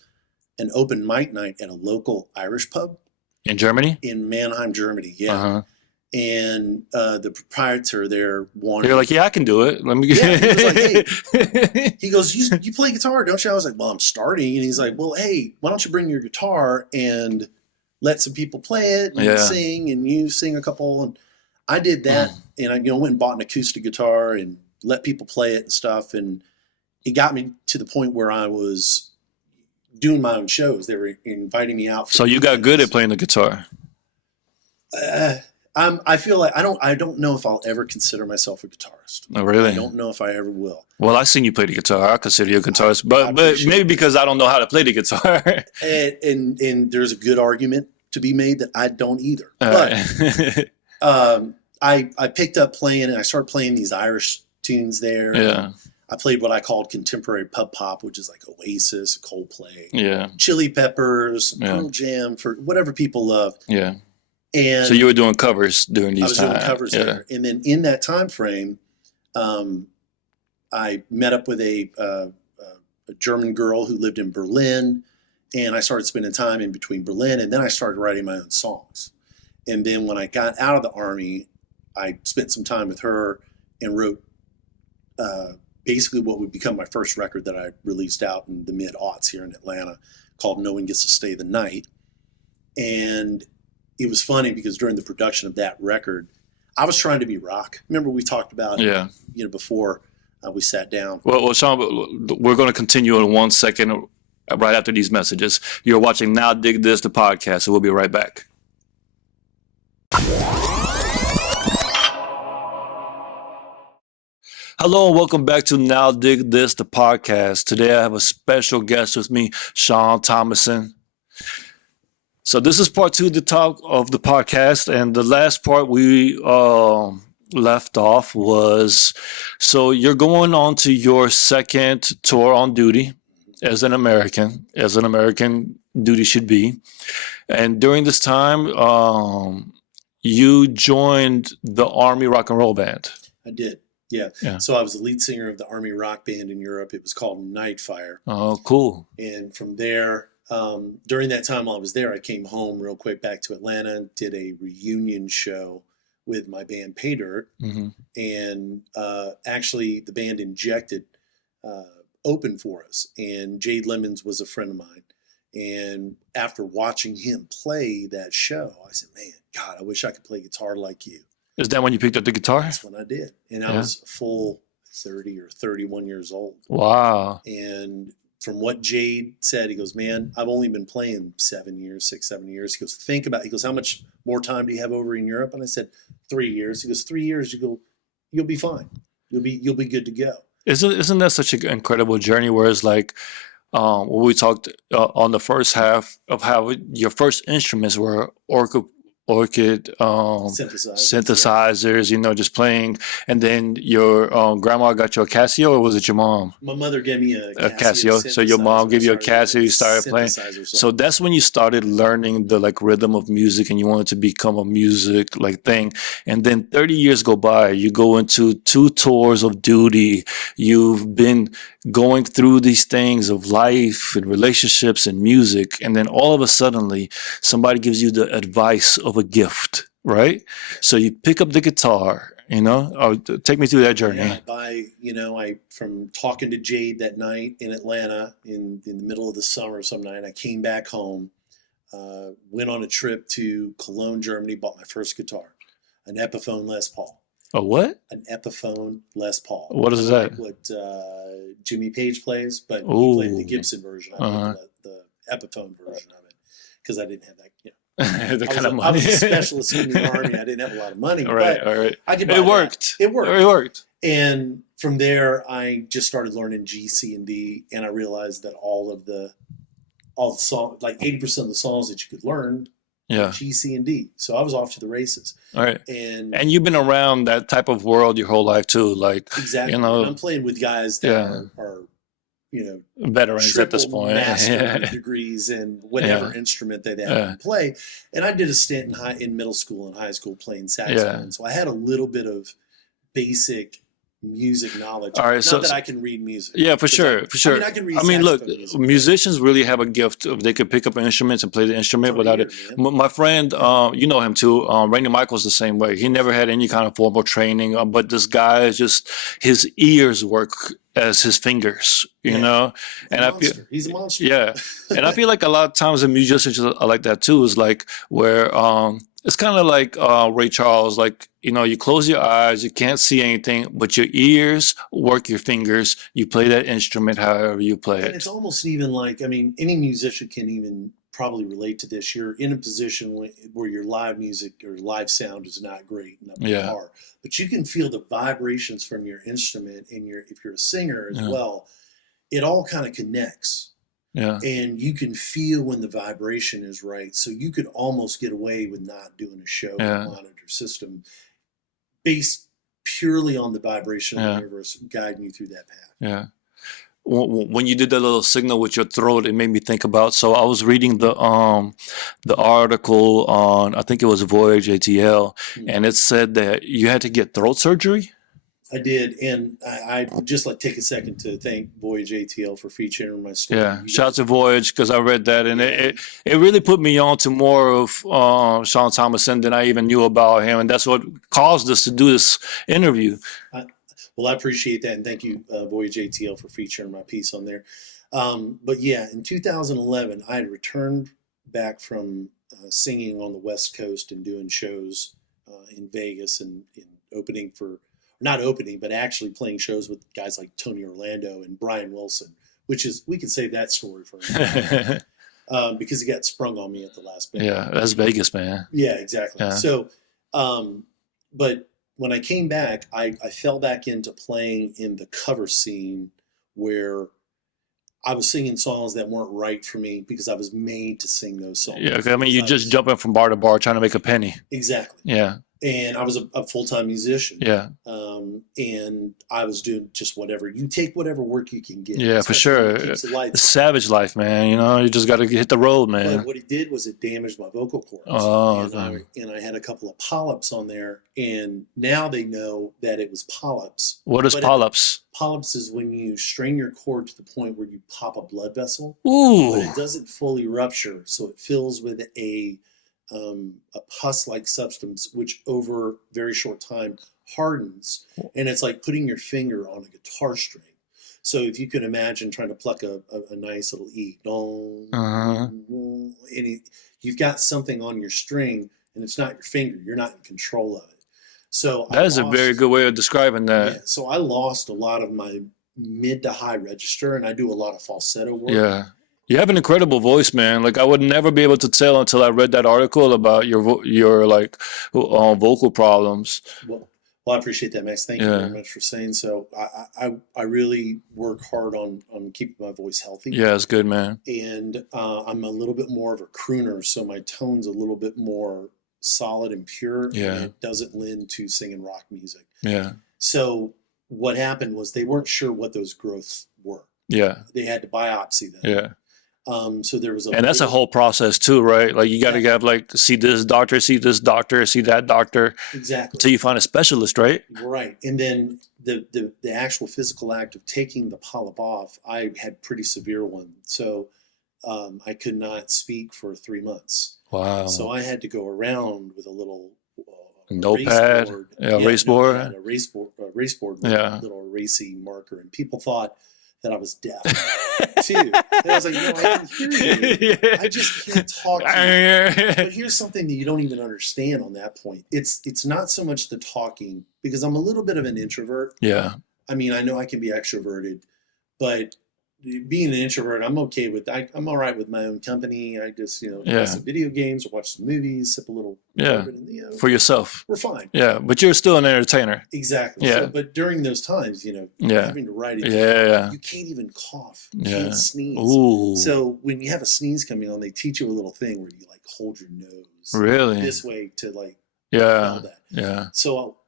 an open mic night at a local Irish pub. In Germany? In Mannheim, Germany, yeah. And the proprietor there wanted. You're like, yeah, I can do it. Let me. Yeah, he was like, hey, he goes, you play guitar, don't you? I was like, well, I'm starting. And he's like, well, hey, why don't you bring your guitar and let some people play it and sing, and you sing a couple. And I did that, and I went and bought an acoustic guitar and let people play it and stuff. And it got me to the point where I was doing my own shows. They were inviting me out. So you got good at playing the guitar. I feel like I don't know if I'll ever consider myself a guitarist. Oh, really? I don't know if I ever will. Well, I seen you play the guitar. I consider you a guitarist, but maybe because I don't know how to play the guitar. and there's a good argument to be made that I don't either. But I picked up playing, and I started playing these Irish tunes there. Yeah. I played what I called contemporary pub pop, which is like Oasis, Coldplay, Yeah. Chili Peppers, Pearl Jam, for whatever people love. Yeah. And so you were doing covers during these times. I was doing covers there. And then in that time frame, I met up with a German girl who lived in Berlin, and I started spending time in between Berlin, and then I started writing my own songs. And then when I got out of the Army, I spent some time with her and wrote basically what would become my first record that I released out in the mid-aughts here in Atlanta, called No One Gets to Stay the Night. And it was funny because during the production of that record, I was trying to be rock. Remember we talked about before we sat down. Well, Sean, we're going to continue in 1 second right after these messages. You're watching Now Dig This, the podcast, so we'll be right back. Hello and welcome back to Now Dig This, the podcast. Today I have a special guest with me, Sean Thomason. So this is part 2 of the talk of the podcast, and the last part we left off was, so you're going on to your second tour on duty as an American duty should be. And during this time, you joined the Army Rock and Roll Band. I did. Yeah. So I was the lead singer of the Army rock band in Europe. It was called Nightfire. Oh, cool. And from there, during that time while I was there, I came home real quick back to Atlanta and did a reunion show with my band Pay Dirt. Mm-hmm. And actually the band Injected opened for us. And Jade Lemons was a friend of mine. And after watching him play that show, I said, man, God, I wish I could play guitar like you. Is that when you picked up the guitar? That's when I did. And I was full 30 or 31 years old. Wow. And from what Jade said, he goes, man, I've only been playing 7 years. He goes, how much more time do you have over in Europe? And I said, 3 years. He goes, 3 years. You'll be fine. You'll be good to go. Isn't that such an incredible journey? Where it's like, when we talked on the first half of how your first instruments were orchid synthesizers, just playing, and then your grandma got you a Casio, or was it your mom? My mother gave me a Casio. So your mom gave you a Casio, you started playing. So that's when you started learning the rhythm of music, and you wanted to become a music thing. And then 30 years go by, you go into 2 tours of duty. You've been going through these things of life and relationships and music, and then all of a sudden somebody gives you the advice of a gift, right? So you pick up the guitar, take me through that journey. From talking to Jade that night in Atlanta in the middle of the summer some night, I came back home, went on a trip to Cologne, Germany, bought my first guitar, an Epiphone Les Paul. A what? An Epiphone Les Paul. What is that? Like what Jimmy Page plays, but he played the Gibson version. I played the Epiphone version of it because I didn't have that. I was a specialist in the Army. I didn't have a lot of money. Right. I could buy that. It worked. And from there, I just started learning G, C, and D, and I realized that all the songs, like 80% of the songs that you could learn. G, C, and D. So I was off to the races. All right. And you've been around that type of world your whole life too. Exactly. I'm playing with guys that are veterans at this point. Master degrees in whatever instrument they have to play. And I did a stint in middle school and high school playing saxophone. So I had a little bit of basic music knowledge. All right, Not that I can read music. yeah, for sure, for sure. I mean, I can read I mean, look, saxophone music, musicians really have a gift of they could pick up instruments and play the instrument but without it. it's man. My friend, you know him too, Randy Michael's the same way. He never had any kind of formal training, but this guy is just his ears work as his fingers, you Yeah. know. And I feel, He's a monster. yeah, and I feel like a lot of times the musicians are like that too. Is like where it's kind of like Ray Charles, like you know, you close your eyes, you can't see anything, but your ears work your fingers. You play that instrument however you play And it. it's almost even like, I mean, any musician can even probably relate to this. You're in a position where your live music or live sound is not great in the Yeah. car, but you can feel the vibrations from your instrument, and if you're a singer as Yeah. well, it all kind of connects. Yeah, And you can feel when the vibration is right. So you could almost get away with not doing a show with Yeah. a monitor system based purely on the vibration of Yeah. the universe guiding you through that path. yeah. When you did that little signal with your throat, it made me think about. So I was reading the article on, I think it was Voyage ATL, and it said that you had to get throat surgery. I did, and I would just like take a second to thank Voyage ATL for featuring my story. Yeah, You shout out guys- to Voyage because I read that and it really put me on to more of Sean Thomason than I even knew about him, and that's what caused us to do this interview. Well, I appreciate that, and thank you, Voyage ATL, for featuring my piece on there. But yeah, in 2011, I had returned back from singing on the West Coast and doing shows in Vegas and opening for, not opening, but actually playing shows with guys like Tony Orlando and Brian Wilson, which is, we could save that story for another time, because he got sprung on me at the last minute. Yeah, that's Vegas, man. Yeah, exactly. Yeah. So, but when I came back, I fell back into playing in the cover scene where I was singing songs that weren't right for me because I was made to sing those songs. Yeah, 'cause I mean, you're just jumping from bar to bar trying to make a penny. Exactly. Yeah, And I was a full-time musician. yeah, And I was doing just whatever. You take whatever work you can get. yeah, for especially sure. when it keeps the lights It's savage life, man. You know, you just got to hit the road, man. But what it did was it damaged my vocal cords. Oh, and, okay. I had a couple of polyps on there, and now they know that it was polyps. What is But polyps? Polyps is when you strain your cord to the point where you pop a blood vessel, but Ooh, it doesn't fully rupture, so it fills with a pus-like substance, which over a very short time hardens, and it's like putting your finger on a guitar string. So if you can imagine trying to pluck a nice little E, Uh-huh. and you've got something on your string, and it's not your finger. You're not in control of it. So that is a very good way of describing that. Yeah, so I lost a lot of my mid to high register, and I do a lot of falsetto work. Yeah. You have an incredible voice, man. Like I would never be able to tell until I read that article about your like vocal problems. Well, I appreciate that, Max. Thank you Yeah. very much for saying so. I really work hard on keeping my voice healthy. Yeah, it's good, man. And I'm a little bit more of a crooner, so my tone's a little bit more solid and pure. Yeah. And it doesn't lend to singing rock music. Yeah, So what happened was they weren't sure what those growths were. yeah, They had to biopsy them. yeah. So there was And that's a whole process too, right? Like you got to have like see this doctor, see that doctor, exactly. until you find a specialist, right? Right. And then the actual physical act of taking the polyp off, I had pretty severe one. So I could not speak for 3 months. Wow. So I had to go around with a little Notepad, race board. a race board with Yeah. a little racy marker. And people thought that I was deaf too. And I was like, no, I can hear you. I just can't talk to you. But here's something that you don't even understand on that point. It's not so much the talking, because I'm a little bit of an introvert. Yeah, I mean, I know I can be extroverted, but being an introvert, I'm okay with that. I'm all right with my own company. I just, play Yeah. some video games, watch some movies, sip a little Yeah. bourbon, and, for yourself. we're fine. Yeah, but you're still an entertainer. Exactly. Yeah. So, but during those times, Yeah. having to write it, Yeah. you can't even cough. You Yeah. can't sneeze. Ooh. So when you have a sneeze coming on, they teach you a little thing where you like hold your nose Really? this way to like Yeah. hold that. Yeah. So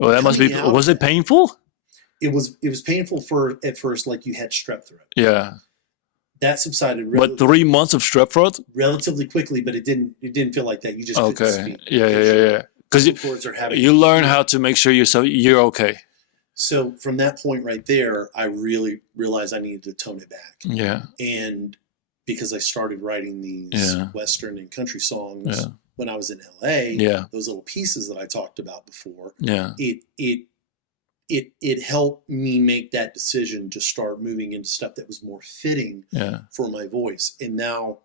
Well, that must be. Coming out Was of it painful? it was painful at first, like you had strep throat. Yeah. That subsided But 3 months of strep throat? relatively quickly, but it didn't feel like that. You just couldn't Okay. speak. Yeah. Because Vocal cords are having you learn how to make sure you're okay. So from that point right there, I really realized I needed to tone it back. Yeah. And because I started writing these Yeah. Western and country songs Yeah. when I was in LA, Yeah. those little pieces that I talked about before, Yeah. it helped me make that decision to start moving into stuff that was more fitting Yeah. for my voice. And now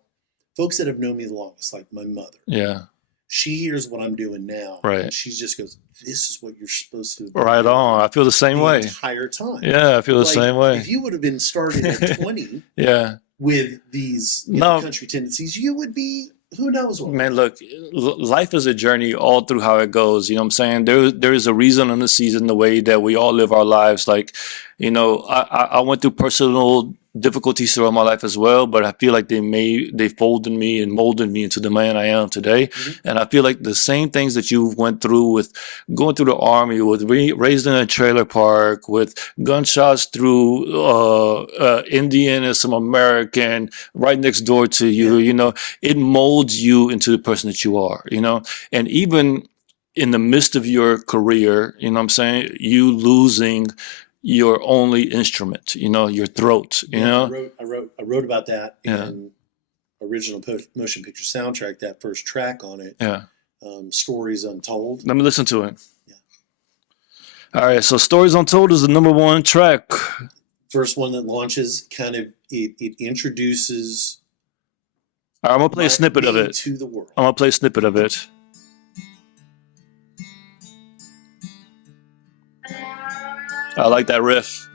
folks that have known me the longest, like my mother, Yeah. she hears what I'm doing now, Right. and she just goes, "This is what you're supposed to have Right doing on. I feel the same the way. entire time." Yeah, I feel the Like, same way. if you would have been started at 20 Yeah. with these No. country tendencies, you would be who knows what. Man, look, life is a journey all through how it goes. You know what I'm saying? There is a reason in the season, the way that we all live our lives. Like, I went through personal difficulties throughout my life as well, but I feel like they folded me and molded me into the man I am today. Mm-hmm. And I feel like the same things that you went through with going through the army, with raised in a trailer park, with gunshots through Indian and some American right next door to you, it molds you into the person that you are, and even in the midst of your career, what I'm saying, you losing your only instrument, your throat, I wrote about that Yeah. in original motion picture soundtrack. That first track on it, Yeah. Stories Untold. Let me listen to it. Yeah. All right. So Stories Untold is the #1 track. First one that launches, kind of it introduces. All right, I'm going to play a snippet of me it. to the world. I'm going to play a snippet of it. I like that riff.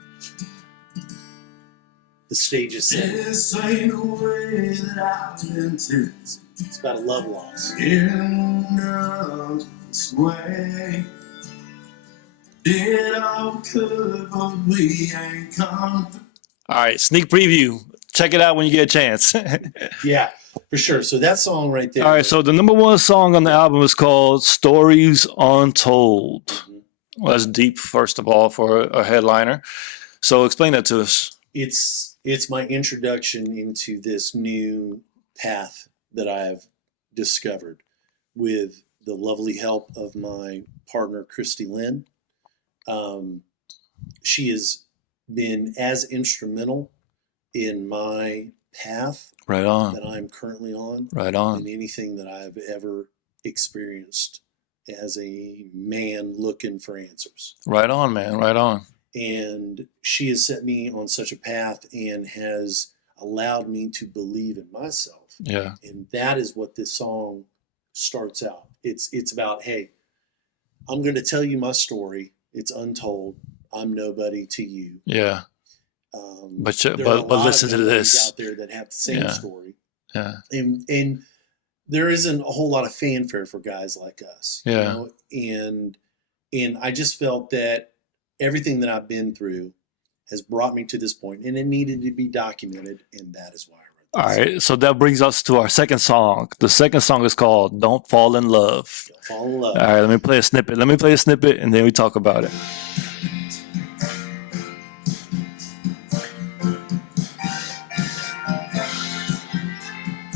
The stage is set. This ain't the way that I've been to. It's about a love loss. End up this way. Did all we could, but we ain't come through. All right, sneak preview. Check it out when you get a chance. Yeah, for sure. So that song right there. All right, so the #1 song on the album is called Stories Untold. Mm-hmm. Well, that's deep, first of all, for a headliner. So explain that to us. It's my introduction into this new path that I have discovered with the lovely help of my partner, Christy Lynn. She has been as instrumental in my path Right on. that I'm currently on Right on. than anything that I've ever experienced as a man looking for answers. Right on, man. Right on. And she has set me on such a path and has allowed me to believe in myself. Yeah. And that is what this song starts out. It's about, hey, I'm going to tell you my story. It's untold. I'm nobody to you. Yeah. But there are a lot listen of to nobodies this out there that have the same Yeah. story. Yeah. And there isn't a whole lot of fanfare for guys like us. Yeah. And I just felt that everything that I've been through has brought me to this point, and it needed to be documented, and that is why I wrote this. All right. So that brings us to our second song. The second song is called Don't Fall in Love. Don't fall in love. All right. Let me play a snippet, and then we talk about it.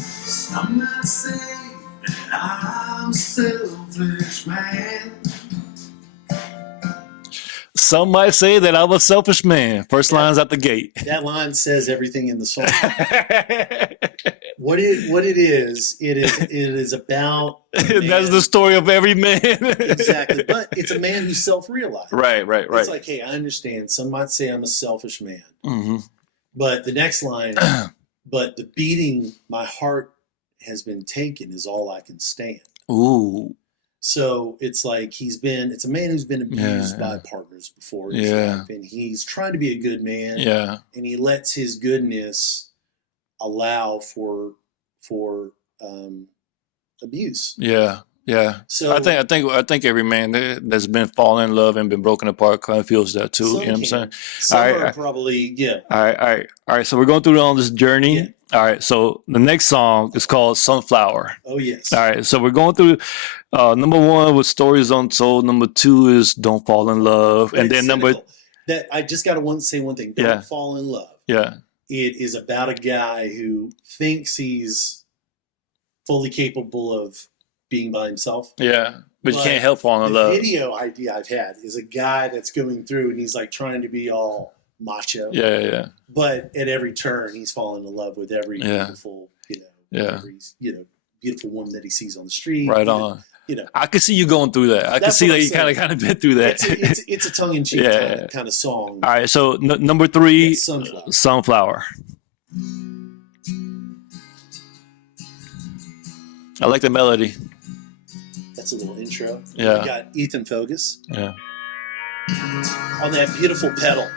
Some might say that I'm a selfish man. Some might say that I'm a selfish man. First line's at the gate. That line says everything in the song. What it is about. That's the story of every man. Exactly, but it's a man who's self-realized. Right. It's like, hey, I understand. Some might say I'm a selfish man, Mm-hmm. but the next line, but the beating my heart has been taken is all I can stand. Ooh. So it's like it's a man who's been abused by partners before in his life, and he's trying to be a good man. Yeah. And he lets his goodness allow for abuse. Yeah. Yeah. So I think every man that's been falling in love and been broken apart kind of feels that too. some You know what I'm can. saying? Some All right, are probably All right. So we're going through on this journey. Yeah. All right. So the next song is called Sunflower. Oh yes. All right. So we're going through #1 with Stories Untold. #2 is Don't Fall in Love. But And it's then cynical. That I just got to say one thing. Don't Yeah. fall in love. Yeah. It is about a guy who thinks he's fully capable of being by himself, Yeah. But you can't help falling in the love. video idea I've had is a guy that's going through and he's like trying to be all macho. Yeah, yeah, But at every turn, he's falling in love with every Yeah. beautiful, Yeah. every, beautiful woman that he sees on the street. right on. You know, I could see you going through that. I could That's see what that I'm you saying. kind of been through that. it's a tongue-in-cheek Yeah. kind of song. All right, so number 3, Yes, Sunflower. Sunflower. I like the melody. That's a little intro. Yeah. We got Ethan Fogus Yeah. on that beautiful pedal.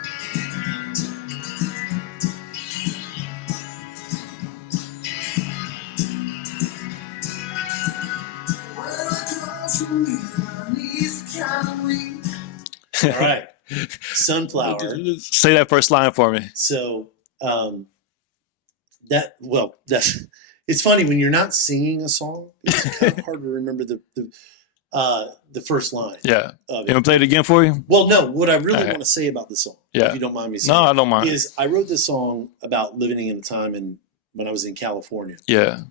All right, Sunflower. Say that first line for me. So that's it's funny when you're not singing a song. It's kind of hard to remember the first line. Yeah. Of You it. want to play it again for you? Well, no. What I really Okay. want to say about the song, Yeah. if you don't mind me No, saying, I don't mind. is I wrote this song about living in a time when I was in California, Yeah.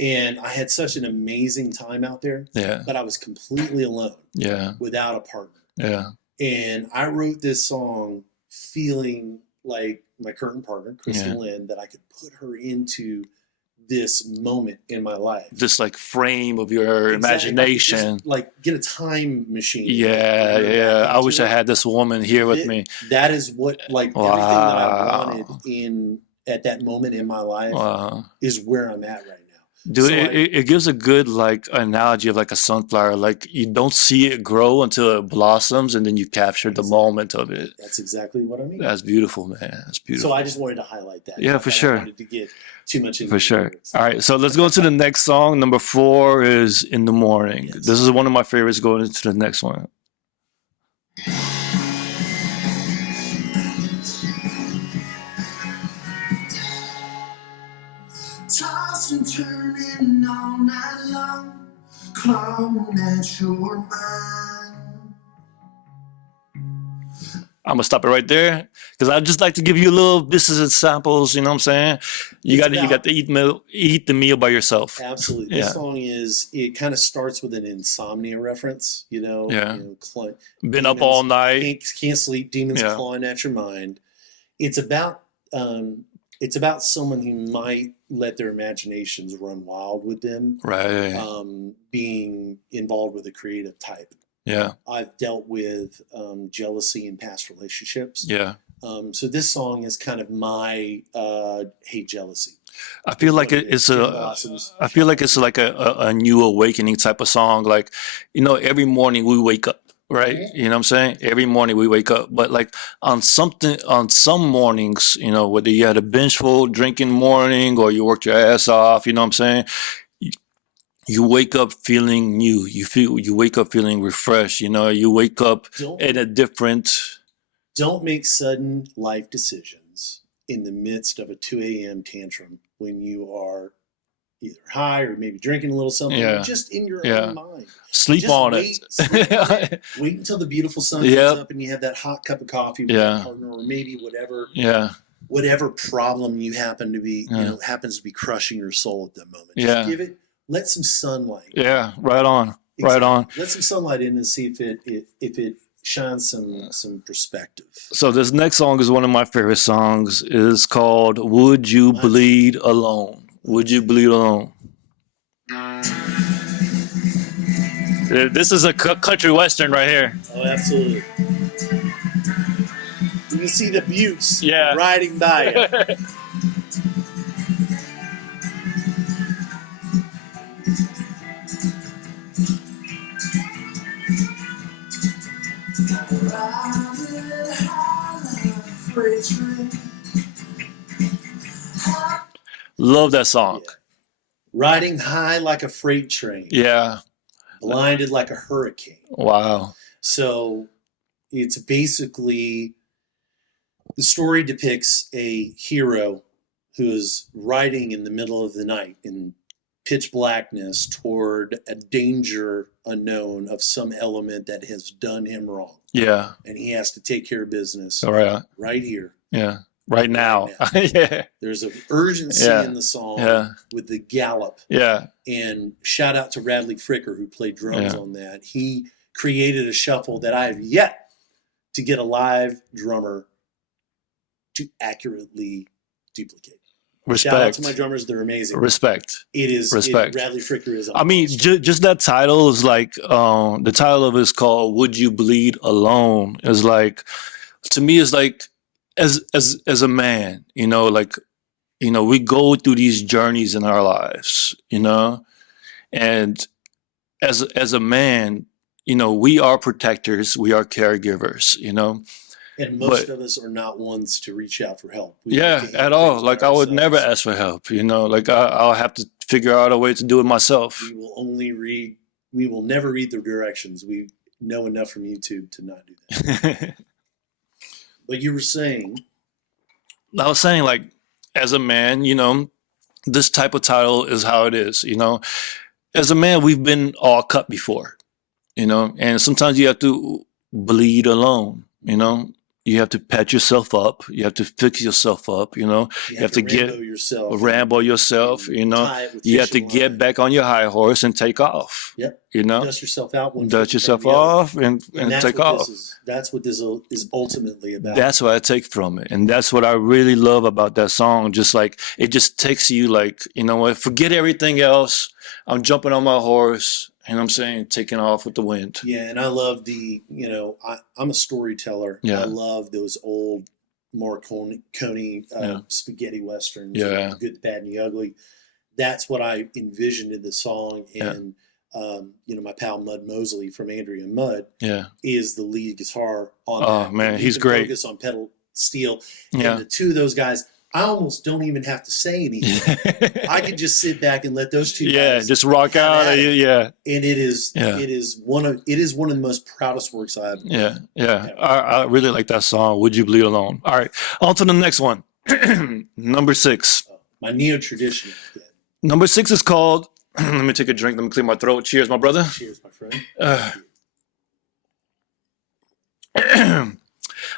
and I had such an amazing time out there, Yeah. but I was completely alone Yeah. without a partner. Yeah. And I wrote this song feeling like my current partner, Kristen Yeah. Lynn, that I could put her into this moment in my life. Just like frame of your Exactly. imagination. Just, like get a time machine. Yeah, Bring her yeah. back I wish into I it. had this woman here with me. That is what everything that I Wow. wanted at that moment in my life Wow. is where I'm at right now. Dude, So it gives a good like analogy of like a sunflower. Like you don't see it grow until it blossoms, and then you capture the moment of it. That's exactly what I mean. That's beautiful, man. That's beautiful. So I just wanted to highlight that. Yeah, Not for that sure. I wanted to get too much into For the sure. lyrics. All right, so let's go to the next song. Number 4 is In the Morning. Yes. This is one of my favorites going into the next one. Toss and turning all night long, clawing at your mind. I'm gonna stop it right there because I just like to give you a little business examples. You know what I'm saying? You got to eat the meal by yourself. Absolutely. Yeah. This song it kind of starts with an insomnia reference, Yeah. Been Been up all night. Can't sleep, demons Yeah. clawing at your mind. It's about someone who might let their imaginations run wild with them, Right. being involved with a creative type. Yeah. I've dealt with jealousy in past relationships. Yeah. So this song is kind of my hate jealousy. I feel like What it it's is. Jim a. Blossom's I feel like it's like a new awakening type of song. Like, every morning we wake up, right? Yeah. You know what I'm saying? Every morning we wake up, but like on some mornings, whether you had a binge-full drinking morning or you worked your ass off, you know what I'm saying? You wake up feeling new. You wake up feeling refreshed. You wake up in a different. Don't make sudden life decisions in the midst of a 2 a.m. tantrum when you are either high or maybe drinking a little something, Yeah. or just in your Yeah. own mind. Sleep Just on sleep on it. it. Wait until the beautiful sun Yep. comes up and you have that hot cup of coffee with Yeah. your partner, or maybe Yeah. whatever problem you happen to be, Yeah. happens to be crushing your soul at that moment. Yeah. Just let some sunlight. Yeah. Right on. Right on. Let some sunlight in and see if it shines some perspective. So this next song is one of my favorite songs. It's called "Would You Bleed Alone?" Would you bleed alone? This is a country western right here. Oh, absolutely. You can see the buttes Yeah. riding by you. Love that song. Yeah. Riding high like a freight train, Yeah. blinded like a hurricane. Wow. So it's basically, the story depicts a hero who is riding in the middle of the night in pitch blackness toward a danger unknown of some element that has done him wrong. Yeah. And he has to take care of business All right. right here, Yeah. right now. Yeah, There's an urgency yeah, in the song yeah, with the gallop. yeah, And shout out to Radley Fricker, who played drums yeah. on that. He created a shuffle that I have yet to get a live drummer to accurately duplicate. Shout out to my Respect, drummers; they're amazing. respect, Respect. respect. Radley Fricker is. I mean, just that title is like the title of it is called "Would You Bleed Alone?" Is like to me is like as a man, like we go through these journeys in our lives, and as a man, we are protectors, we are caregivers, And most but of us are not ones to reach out for help. We like yeah, to at handle all. things by Like I would never ourselves. ask for help, like I'll have to figure out a way to do it myself. We will only read. We will never read the directions. We know enough from YouTube to not do that. But you were saying, I was saying, like, as a man, this type of title is how it is, As a man, we've been all cut before, and sometimes you have to bleed alone, You have to pat yourself up. You have to fix yourself up, you You have have to to get Rambo yourself. ramble yourself, and tie it with You have to fishing get line. back on your high horse and take off, Yep. you know, Dust yourself out one foot dust in front of yourself the other. off And and that's take what off. this is. That's what this is ultimately about. That's what I take from it. And that's what I really love about that song. Just like it just takes you like, you know what, forget everything else. I'm jumping on my horse and I'm saying taking off with the wind. Yeah, and I love I'm a storyteller. Yeah. I love those old Morricone Yeah. spaghetti westerns, Yeah. The Good, the Bad, and the Ugly. That's what I envisioned in the song. Yeah. And my pal Mud Mosley from Andrea Mudd Yeah. is the lead guitar on Oh, that. man, And he's can great. Focus on pedal steel. Yeah. And the two of those guys, I almost don't even have to say anything. I could just sit back and let those two guys just rock have out. at it. Yeah. And it is Yeah. it is one of the most proudest works I've Yeah. done. Yeah. ever. I really like that song. Would You Bleed Alone? All right. On to the next one. Number 6. My neo-tradition. Number 6 is called, let me take a drink. Let me clear my throat. Cheers, my brother. Cheers, my friend.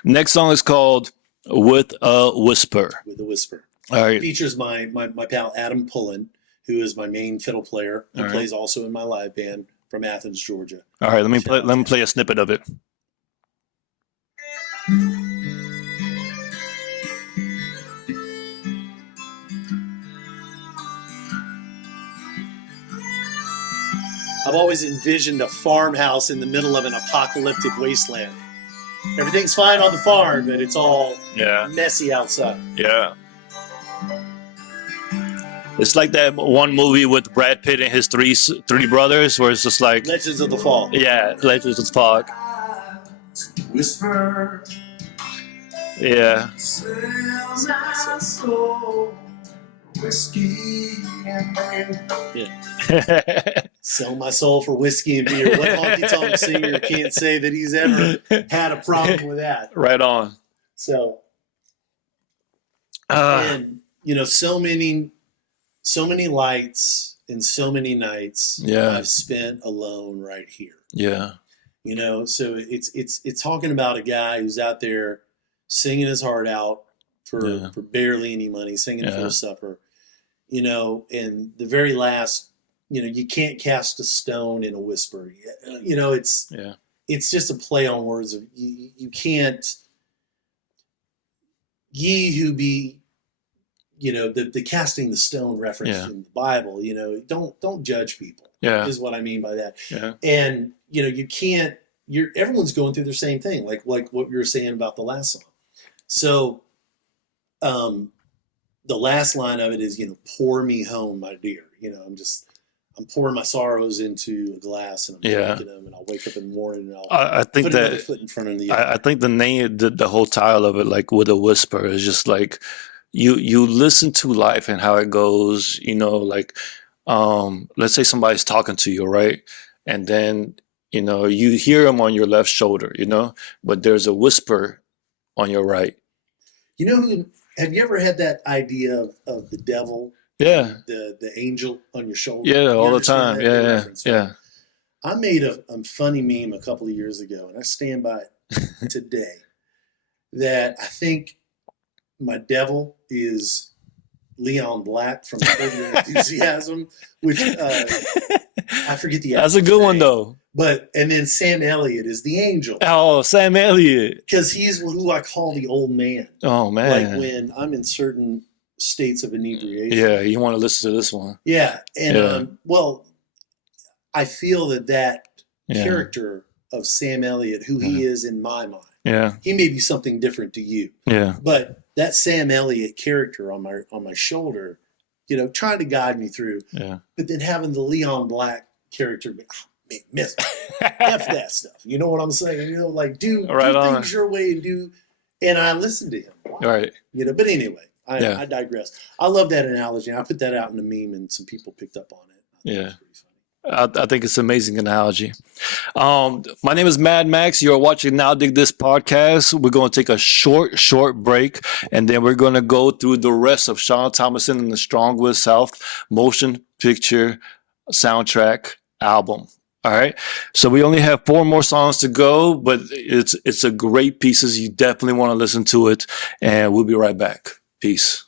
Next song is called With a Whisper. With a Whisper. All right. Features my pal Adam Pullen, who is my main fiddle player. He All right. plays also in my live band from Athens, Georgia. All right, let me Shout out play a snippet of it. I've always envisioned a farmhouse in the middle of an apocalyptic wasteland. Everything's fine on the farm, but it's all Yeah. messy outside. Yeah. It's like that one movie with Brad Pitt and his three brothers, where it's just like, Legends of the Fall. yeah, Legends of the Fog. Whisper, Yeah. sails my soul, whiskey and beer. Sell my soul for whiskey and beer. What honky-tonk singer can't say that he's ever had a problem with that? Right on. So, Uh, and so many lights and so many nights Yeah. I've spent alone right here. yeah. So it's talking about a guy who's out there singing his heart out for barely any money, singing for Yeah. a supper, and the very last, you can't cast a stone in a whisper. Yeah. It's just a play on words of you can't, ye who be, the casting the stone reference Yeah. in the Bible, don't judge people Yeah. is what I mean by that. Yeah. And, you can't, everyone's going through the same thing, like what you were saying about the last song. So, the last line of it is, pour me home, my dear. I'm pouring my sorrows into a glass and I'm Yeah. drinking them, and I'll wake up in the morning and I'll I think put another that foot in front of the other. I think the name, the whole title of it, like With a Whisper, is just like you listen to life and how it goes. Like let's say somebody's talking to you, right? And then you hear them on your left shoulder, but there's a whisper on your right. Have you ever had that idea of the devil, Yeah, the angel on your shoulder? yeah, You all the understand time. that Yeah, reference, right? yeah. I made a funny meme a couple of years ago, and I stand by it today, that I think my devil is Leon Black from Curb Your Enthusiasm, which I forget the That's a actor's good one name. though. And then Sam Elliott is the angel Oh, Sam Elliott. because he's who I call the old man. Oh man. Like when I'm in certain states of inebriation. Yeah, you want to listen to this one. Yeah, and Yeah. well, I feel that Yeah. character of Sam Elliott, who he is in my mind, Yeah. he may be something different to you, Yeah. but that Sam Elliott character on my shoulder, trying to guide me through. Yeah. But then having the Leon Black character, man, miss F that stuff. You know what I'm saying? Like do Right on. things your way and I listen to him. Wow. Right. But anyway, Yeah. I digress. I love that analogy. I put that out in a meme and some people picked up on it. I thought it was pretty funny. I think it's an amazing analogy. My name is M.A.D Max. You're watching Now Dig This podcast. We're going to take a short break, and then we're going to go through the rest of Sean Thomason and the Strong Wind South motion picture soundtrack album. All right. So we only have 4 more songs to go, but it's a great pieces. You definitely want to listen to it, and we'll be right back. Peace.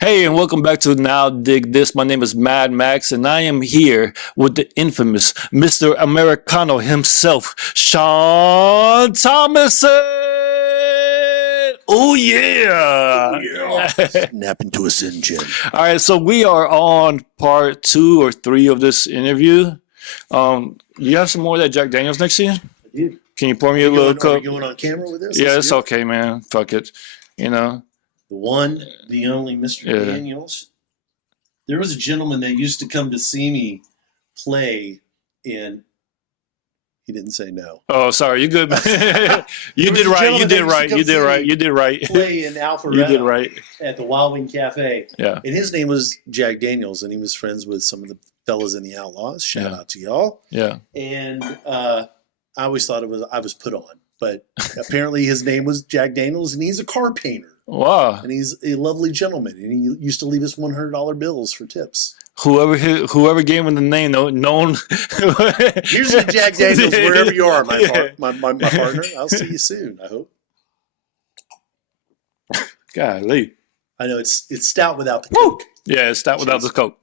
Hey, and welcome back to Now Dig This. My name is M.A.D Max, and I am here with the infamous Mr. Americano himself, Sean Thomason. Oh, yeah. Snap into a sin gin. All right, so we are on part 2 or 3 of this interview. You have some more of that Jack Daniels next to you? I did. Can you pour me a little Are cup? we going on camera with this? Yeah, Let's it's do it. okay, man. Fuck it. The one, the only Mr. Yeah. Daniels. There was a gentleman that used to come to see me play in. He didn't say no. Oh, sorry. You good, man. You There was did a right. gentleman You that did used to right. come You did see right. me You did right. Play in Alpharetta You did right. at the Wild Wing Cafe. Yeah. And his name was Jack Daniels, and he was friends with some of the fellas in the Outlaws. Shout Yeah. out to y'all. Yeah. And I always thought I was put on, but apparently his name was Jack Daniels, and he's a car painter, Wow. and he's a lovely gentleman, and he used to leave us $100 bills for tips. Whoever gave him the name, known. Here's the Jack Daniels, wherever you are, Yeah. my partner. I'll see you soon. I hope. Golly. I know it's stout without the Coke. Yeah, it's that without the Coke.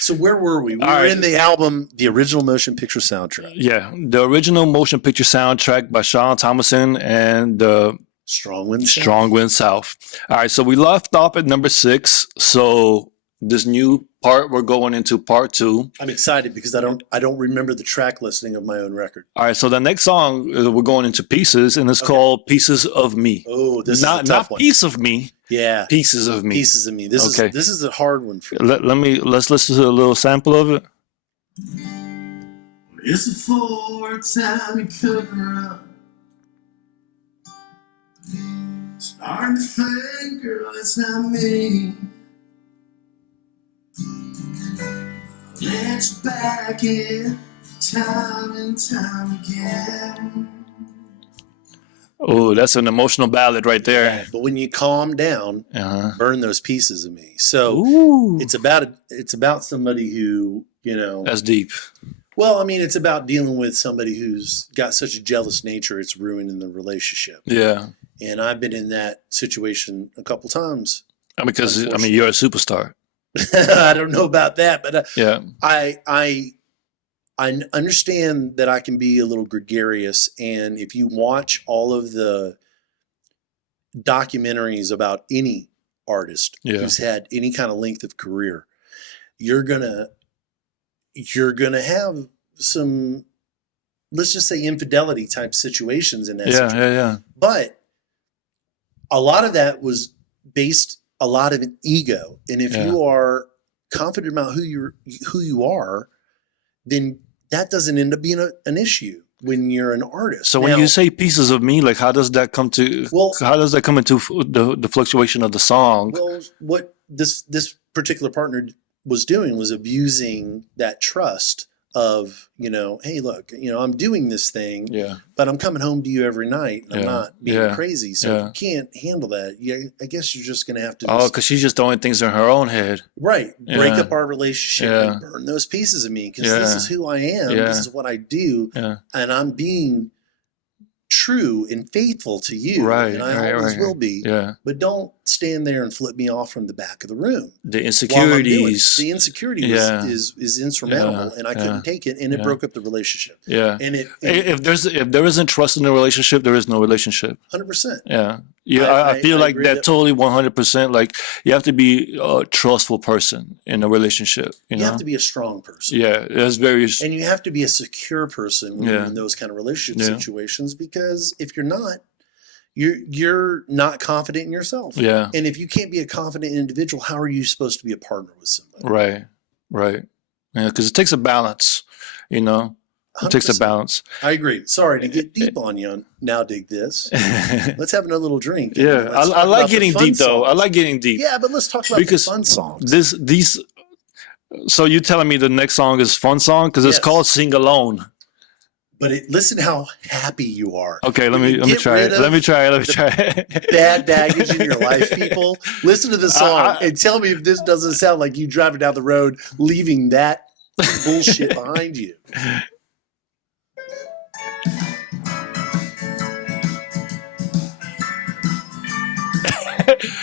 So where were we? We All were right. in the album, the original motion picture soundtrack. Yeah, the original motion picture soundtrack by Sean Thomason and the Strong Wind. Strong Wind South. All right, so we left off at number 6. So this new part, we're going into part 2. I'm excited because I don't remember the track listing of my own record. All right, so the next song we're going into Pieces, and it's called Pieces of Me. Oh, this not is a tough one. Piece of Me, Yeah, Pieces of Me. Pieces of Me. This Okay. is a hard one for me. Let's listen to a little sample of it. It's a 4-time you cover up. Starting to think, girl, it's not me. Let you back in time and time again. Oh, that's an emotional ballad right there. But when you calm down, Uh-huh. burn those pieces of me. So Ooh, it's about somebody who, that's deep. well, I mean, it's about dealing with somebody who's got such a jealous nature it's ruining the relationship. Yeah, And I've been in that situation a couple times. because you're a superstar. I don't know about that, but Yeah, I understand that I can be a little gregarious, and if you watch all of the documentaries about any artist Yeah. who's had any kind of length of career, you're gonna have some, let's just say, infidelity type situations in that situation. yeah. But a lot of that was based a lot of an ego, and if Yeah. you are confident about who you are, then that doesn't end up being an issue when you're an artist. So when Now, you say Pieces of Me, like how does that come to? Well- how does that come into the fluctuation of the song? well, what this particular partner was doing was abusing that trust of, hey, look, I'm doing this thing, Yeah. but I'm coming home to you every night and I'm Yeah. not being Yeah. crazy. So Yeah. if you can't handle that, I guess you're just going to have to Oh, just, because she's just throwing things in her own head. right, break Yeah. up our relationship Yeah. and burn those pieces of me because this Yeah. is who I am. Yeah. This is what I do. Yeah. And I'm being true and faithful to you. Right. And I Right. always Right. will be. Yeah. But don't stand there and flip me off from the back of the room. The While I'm doing it. insecurities. The insecurity Yeah. is insurmountable, and I Yeah. couldn't take it, and it Yeah. broke up the relationship. Yeah. And If there isn't trust in the relationship, there is no relationship. 100%. Yeah. Yeah. I feel I like agree that that- totally 100%. Like you have to be a trustful person in a relationship. You You know? have to be a strong person. Yeah. That's very. And you have to be a secure person when you're Yeah. in those kind of relationship Yeah. situations, because if you're not, you're not confident in yourself. Yeah. And if you can't be a confident individual, how are you supposed to be a partner with somebody? Right. Right. Yeah. Because it takes a balance. You know. It takes a 100%. balance. I agree. Sorry to get deep on you. Now dig this. Yeah. Let's have another little drink. and let's I talk like about the getting fun deep though. I songs. like getting deep. Yeah, but let's talk about Because the fun songs. these. So you telling me the next song is fun song because it's Yes. called "Sing Alone." But listen how happy you are. Okay, let When me you let me get try rid it. of Let me try it. Let me try it. bad baggage in your life, people. Listen to the song I- and tell me if this doesn't sound like you driving down the road, leaving that bullshit behind you.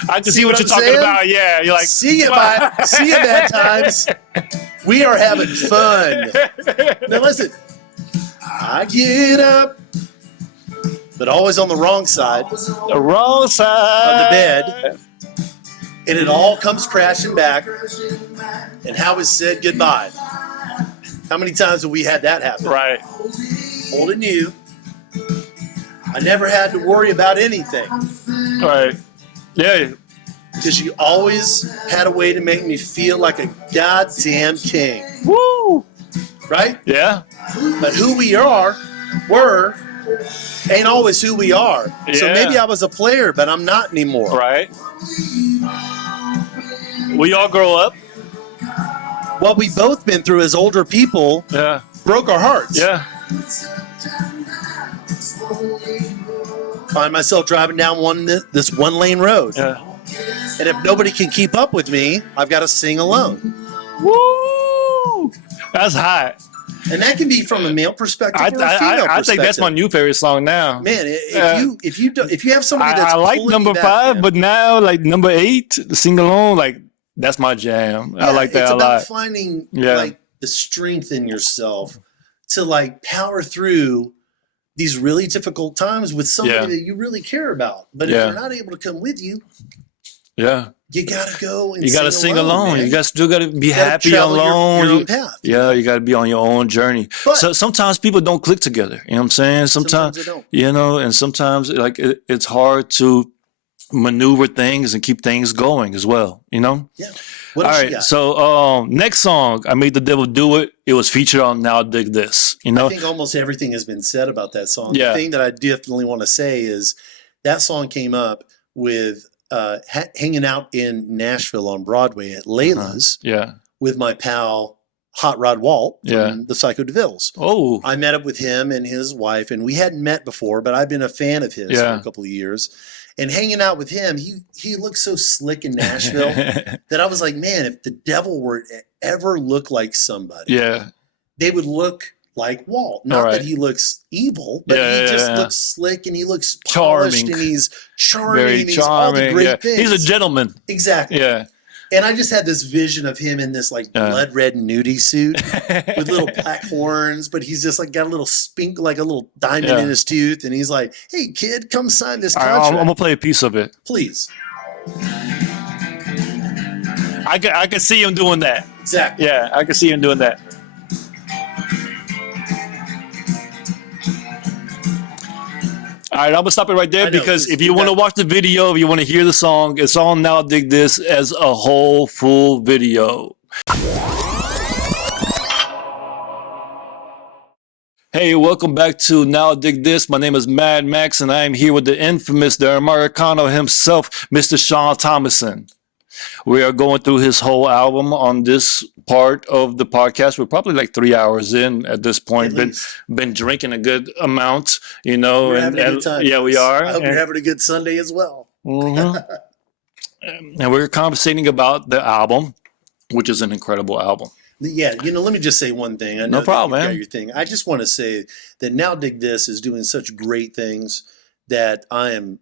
I can See see what what you're I'm talking saying? about. Yeah, you're like, See you, bad times. We are having fun. Now listen, I get up, but always on the wrong side of the wrong side the bed, and it all comes crashing back. And how is said goodbye? How many times have we had that happen? Right. Holding you. I never had to worry about anything Right. Yeah. because you always had a way to make me feel like a goddamn king, Woo. right? Yeah. But who we were, ain't always who we are. So Yeah. maybe I was a player, but I'm not anymore. Right. We all grow up. What we both been through as older people Yeah. broke our hearts. Yeah. Find myself driving down this one lane road. Yeah. And if nobody can keep up with me, I've got to sing alone. Woo. That's hot. And that can be from a male perspective or a female perspective. I think that's my new favorite song now. Man, if you have somebody that's I like pulling number you back, 5, man, but now like number 8, Sing Alone, like that's my jam. I like that it's a about lot. finding Yeah. like the strength in yourself to like power through these really difficult times with somebody Yeah. that you really care about. But Yeah. if they're not able to come with you, Yeah. you gotta go and You gotta sing alone. man. You still gotta be You gotta happy travel alone. your You- own path. Yeah, you got to be on your own journey. But- So sometimes people don't click together. You know what I'm saying? Sometimes they don't. You know, and sometimes like it's hard to maneuver things and keep things going as well. You know. Yeah. What All else you right. got? So next song, I Made the Devil Do It. It was featured on Now Dig This. You know. I think almost everything has been said about that song. Yeah. The thing that I definitely want to say is that song came up with hanging out in Nashville on Broadway at Layla's Yeah. with my pal Hot Rod Walt from Yeah. the Psycho DeVilles. Oh. I met up with him and his wife, and we hadn't met before, but I've been a fan of his for Yeah. a couple of years. And hanging out with him, he looked so slick in Nashville that I was like, man, if the devil were to ever look like somebody, Yeah. they would look like Walt. Not All right. that he looks evil, but Yeah, he yeah, just yeah. looks slick and he looks polished Charming. and he's charming Very and he's all the charming. great Yeah. things. He's a gentleman. Exactly. Yeah. And I just had this vision of him in this like Yeah. blood red nudie suit with little black horns, but he's just like got a little spink, like a little diamond Yeah. in his tooth. And he's like, hey, kid, come sign this All right, contract. I'm gonna play a piece of it. Please. I can see him doing that. Exactly. Yeah, I can see him doing that. All right, I'm gonna stop it right there I know, because please, if you want to watch the video, if you want to hear the song, it's on Now Dig This as a whole full video. Hey, welcome back to Now Dig This. My name is M.A.D Max, and I am here with the infamous, the Americano himself, Mr. Sean Thomason. We are going through his whole album on this part of the podcast. We're probably like 3 hours in at this point. At least. Been drinking a good amount, you know, We're having a good time. yeah, we folks. are. I hope you're having a good Sunday as well. Mhm. And we're conversating about the album, which is an incredible album. Yeah, let me just say one thing. I know No problem, that you've got man. your thing. I just want to say that Now Dig This is doing such great things that I am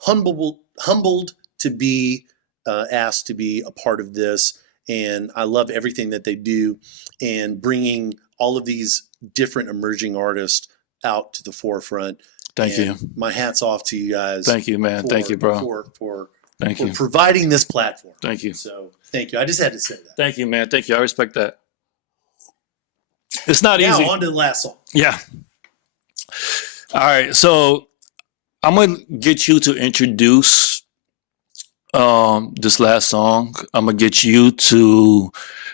humbled to be asked to be a part of this, and I love everything that they do, and bringing all of these different emerging artists out to the forefront. Thank you. My hat's off to you guys. Thank you, man. Thank you, bro. For Thank you. providing this platform. Thank you. So thank you. I just had to say that. Thank you, man. Thank you. I respect that. It's not Now easy. on to the last song. Yeah. All right. So I'm going to get you to introduce this last song. I'm going to get you to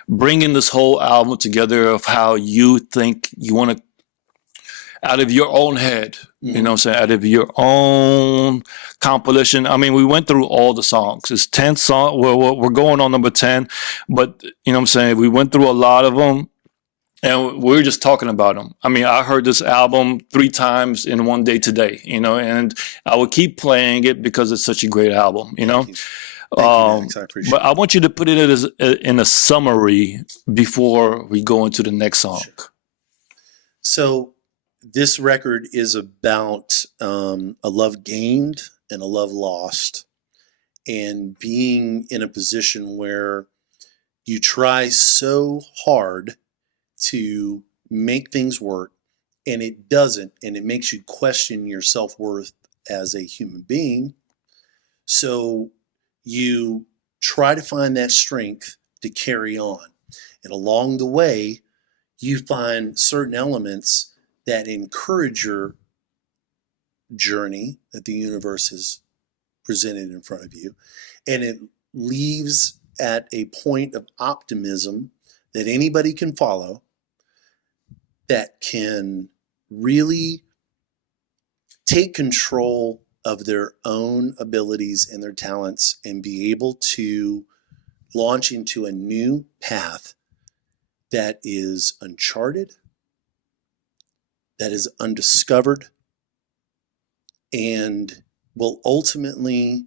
bring in this whole album together of how you think you want to, out of your own head, you know what I'm saying? Out of your own compilation. I mean, we went through all the songs. It's 10 songs. We're going on number 10, but you know what I'm saying? We went through a lot of them and we were just talking about them. I mean, I heard this album 3 times in one day today, you know, and I would keep playing it because it's such a great album, you know? Thank you, Max. I appreciate But I want you to put it as in a summary before we go into the next song. Sure. So this record is about a love gained and a love lost, and being in a position where you try so hard to make things work and it doesn't, and it makes you question your self-worth as a human being. So you try to find that strength to carry on, and along the way you find certain elements that encourage your journey that the universe has presented in front of you, and it leaves at a point of optimism that anybody can follow, that can really take control of their own abilities and their talents and be able to launch into a new path that is uncharted, that is undiscovered, and will ultimately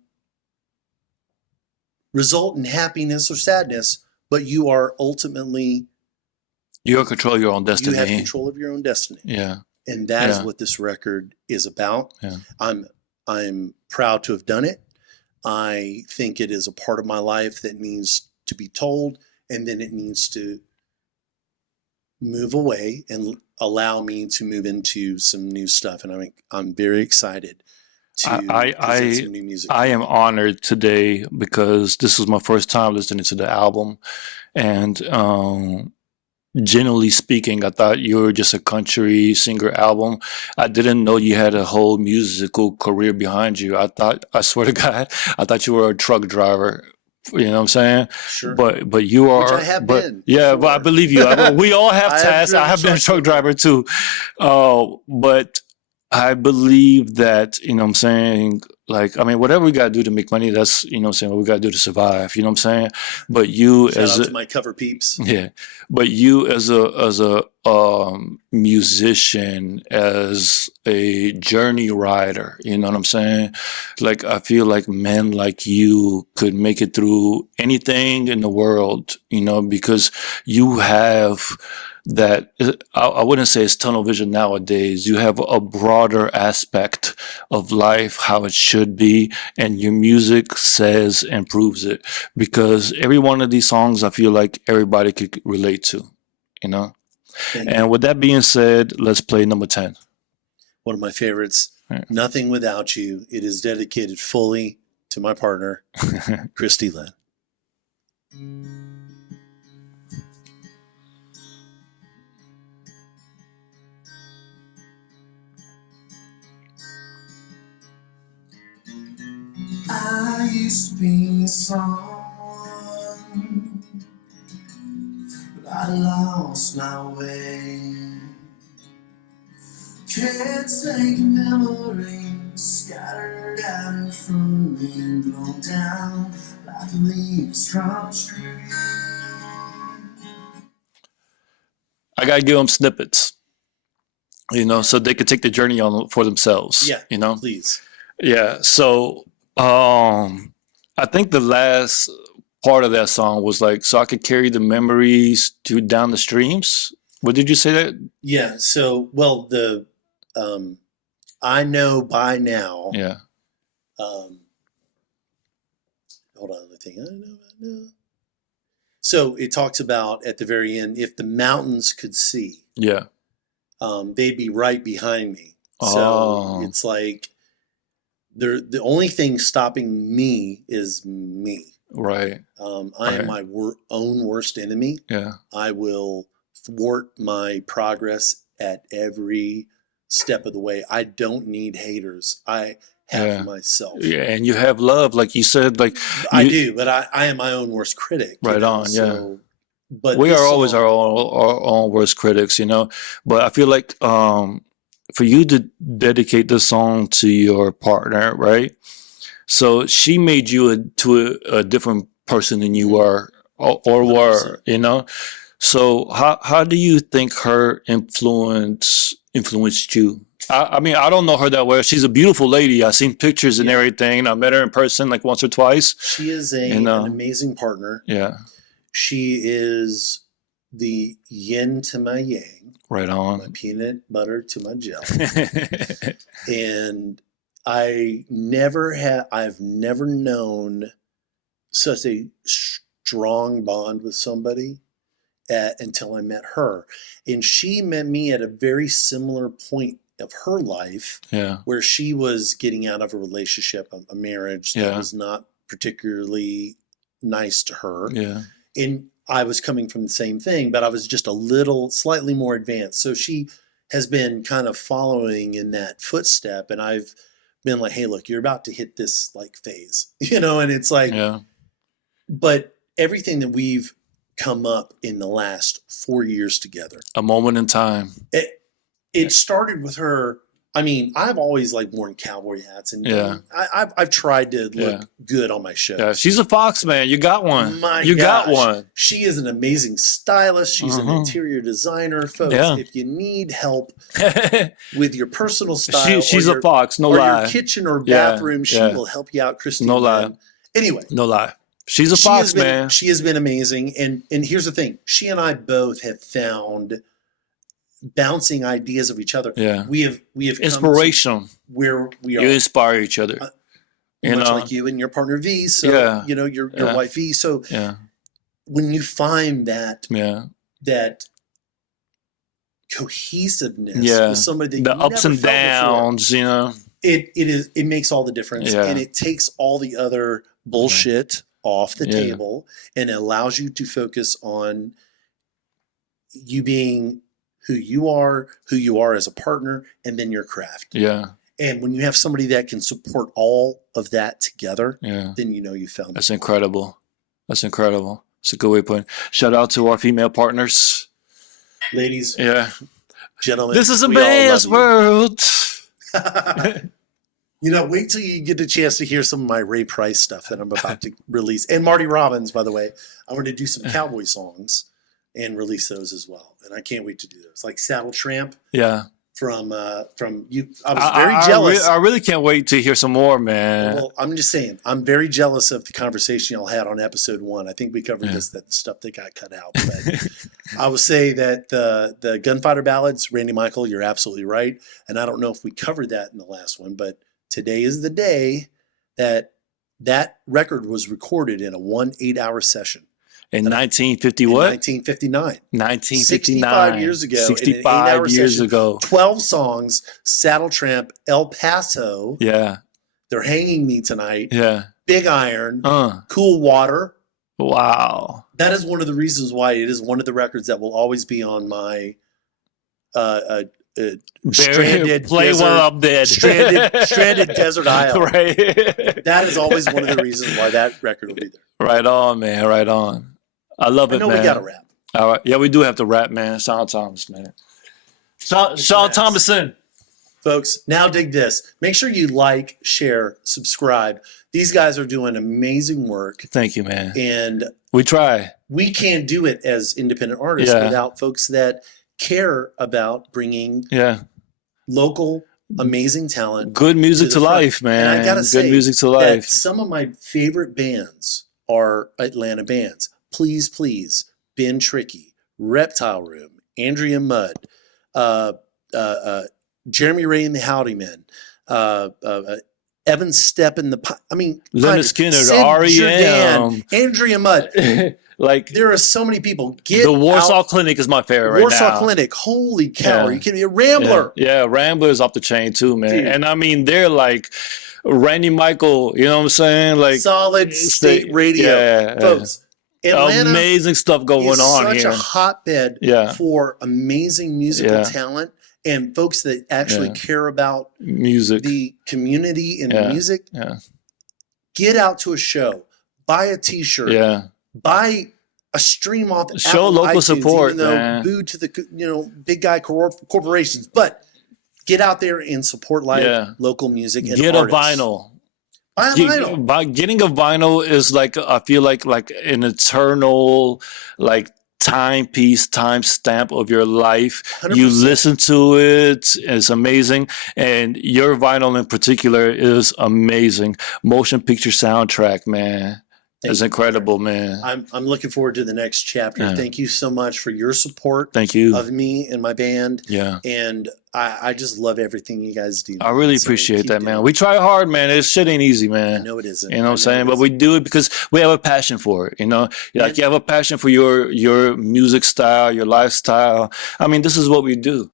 result in happiness or sadness, but you are ultimately, You control your own you destiny. have control of your own destiny. Yeah. And that is Yeah. what this record is about. Yeah. I'm proud to have done it. I think it is a part of my life that needs to be told, and then it needs to move away and allow me to move into some new stuff. And I'm very excited to present some new music. I am honored today because this was my first time listening to the album, and generally speaking, I thought you were just a country singer album. I didn't know you had a whole musical career behind you. I swear to God, I thought you were a truck driver. You know what I'm saying? Sure. But you are. Which I have been. Yeah, before. but I believe you. We all have tasks. I have been a truck driver too. But I believe that, you know what I'm saying, like, I mean, whatever we got to do to make money, that's, you know what I'm saying, what we got to do to survive, you know what I'm saying? But you Shout out to my cover peeps. Yeah, but you as a musician, as a journey rider, you know what I'm saying? Like, I feel like men like you could make it through anything in the world, you know, because you have that, I wouldn't say it's tunnel vision nowadays. You have a broader aspect of life, how it should be, and your music says and proves it. Because every one of these songs, I feel like everybody could relate to, you know? And with that being said, let's play number 10. One of my favorites, Right. Nothing Without You. It is dedicated fully to my partner, Christy Lynn. I used to be someone, but I lost my way. Can't take a memory scattered out in front wind blow down like the leaves drop street. I gotta give them snippets, so they could take the journey on for themselves. Yeah, please. Yeah. So, I think the last part of that song was like, so I could carry the memories to down the streams. What did you say that? Yeah. So, well, the I know by now. Yeah. Hold on, I think I know by now. So it talks about at the very end, if the mountains could see, Yeah. they'd be right behind me. So it's like the only thing stopping me is me. Right. I am my own worst enemy. Yeah. I will thwart my progress at every step of the way. I don't need haters. I have myself. Yeah, and you have love, like you said. Like I do, but I am my own worst critic. Right on. So, but we are always our own worst critics, But I feel like for you to dedicate this song to your partner, right? So she made you a different person than you were or were, So how do you think her influenced you? I mean, I don't know her that well. She's a beautiful lady. I've seen pictures and everything. I met her in person like once or twice. She is an amazing partner. Yeah. She is the yin to my yang. Right on. My peanut butter to my jelly. And I've never known such a strong bond with somebody until I met her. And she met me at a very similar point of her life, where she was getting out of a relationship, a marriage that was not particularly nice to her. Yeah. And I was coming from the same thing, but I was just slightly more advanced. So she has been kind of following in that footstep. And I've been like, hey, look, you're about to hit this like phase, and it's like, but everything that we've come up in the last 4 years together. A moment in time. It started with her. I mean, I've always like worn cowboy hats, and I've tried to look good on my shows. Yeah, she's a fox, man. You got one. You got one. She is an amazing stylist. She's an interior designer, folks. If you need help with your personal style, she's a fox. No lie. Your kitchen or bathroom, she will help you out, Christine. No lie. Anyway, no lie. She's a fox, man. She has been amazing, and here's the thing: she and I both have found bouncing ideas of each other. Yeah, we have inspiration where we are. You inspire each other, much like you and your partner V. So your wife V. So when you find that cohesiveness with somebody, that the ups and downs, before, it makes all the difference, and it takes all the other bullshit off the table and allows you to focus on you being who you are as a partner, and then your craft. Yeah. And when you have somebody that can support all of that together, then you found That's incredible. That's incredible. It's a good way of putting it. Shout out to our female partners. Ladies. Yeah. Gentlemen. This is a man's world. Wait till you get a chance to hear some of my Ray Price stuff that I'm about to release. And Marty Robbins, by the way. I'm going to do some cowboy songs and release those as well. And I can't wait to do those. Like Saddle Tramp. Yeah. From you. I was very jealous. I really can't wait to hear some more, man. Well, I'm just saying, I'm very jealous of the conversation y'all had on episode 1. I think we covered that stuff that got cut out. But I will say that the Gunfighter Ballads, Randy Michael, you're absolutely right. And I don't know if we covered that in the last one, but today is the day that record was recorded in a 8-hour session. In 1950 what? 1959. 1959. 65 years ago. 65 years ago. 12 songs. Saddle Tramp, El Paso. Yeah. They're Hanging Me Tonight. Yeah. Big Iron. Cool Water. Wow. That is one of the reasons why it is one of the records that will always be on my stranded play desert, while I'm dead. stranded desert isle. Right. That is always one of the reasons why that record will be there. Right on, man. Right on. I love it, man. We got to rap. All right. Yeah, we do have to rap, man. Sean Thomason, man. Sean Thomason. Folks, now dig this. Make sure you like, share, subscribe. these guys are doing amazing work, Thank you, man. and We try. we can't do it as independent artists Yeah. without folks that care about bringing Yeah. local amazing talent. Good music To to the front. life, man. And I gotta say Good music to that life. some of my favorite bands are Atlanta bands. Please Please, Ben Tricky, Reptile Room, Andrea M.A.D, Jeremy Ray and the Howdy Men, Evan Stepp and the I mean, Leonard Skinner, Sid R.E.M. Jordan, Andrea M.A.D. Like There are so many people. Get the Warsaw out. Clinic is my favorite right Warsaw now. Clinic. Holy cow! Yeah. Are you kidding me? Rambler. Yeah, Rambler's off the chain too, man. Dude. And I mean, they're like Randy Michael. You know what I'm saying? Like Solid state radio, yeah, folks. Atlanta amazing stuff going is on such here. a hotbed Yeah. for amazing musical Yeah. talent and folks that actually Yeah. care about Music. the community and Yeah. the music. Yeah. Get out to a show, buy a T-shirt, Yeah. buy a stream off. Show Apple local iTunes, support, even though man. boo to the big guy corporations, but get out there and support live Yeah. local music and Get artists. a vinyl. Buy a vinyl. Getting a vinyl is like, I feel like an eternal like timepiece, time stamp of your life. 100%. You listen to it, it's amazing. And your vinyl in particular is amazing. Motion picture soundtrack, man. Thank It's you, incredible, man. I'm looking forward to the next chapter. Yeah. Thank you so much for your support Thank you. of me and my band. Yeah. And I just love everything you guys do. I really So appreciate keep that, doing man. it. We try hard, man. This shit ain't easy, I man. know it isn't. You know what I I'm saying? it But we isn't. do it because we have a passion for it, you know? Like you have a passion for your music style, your lifestyle. I mean, this is what we do.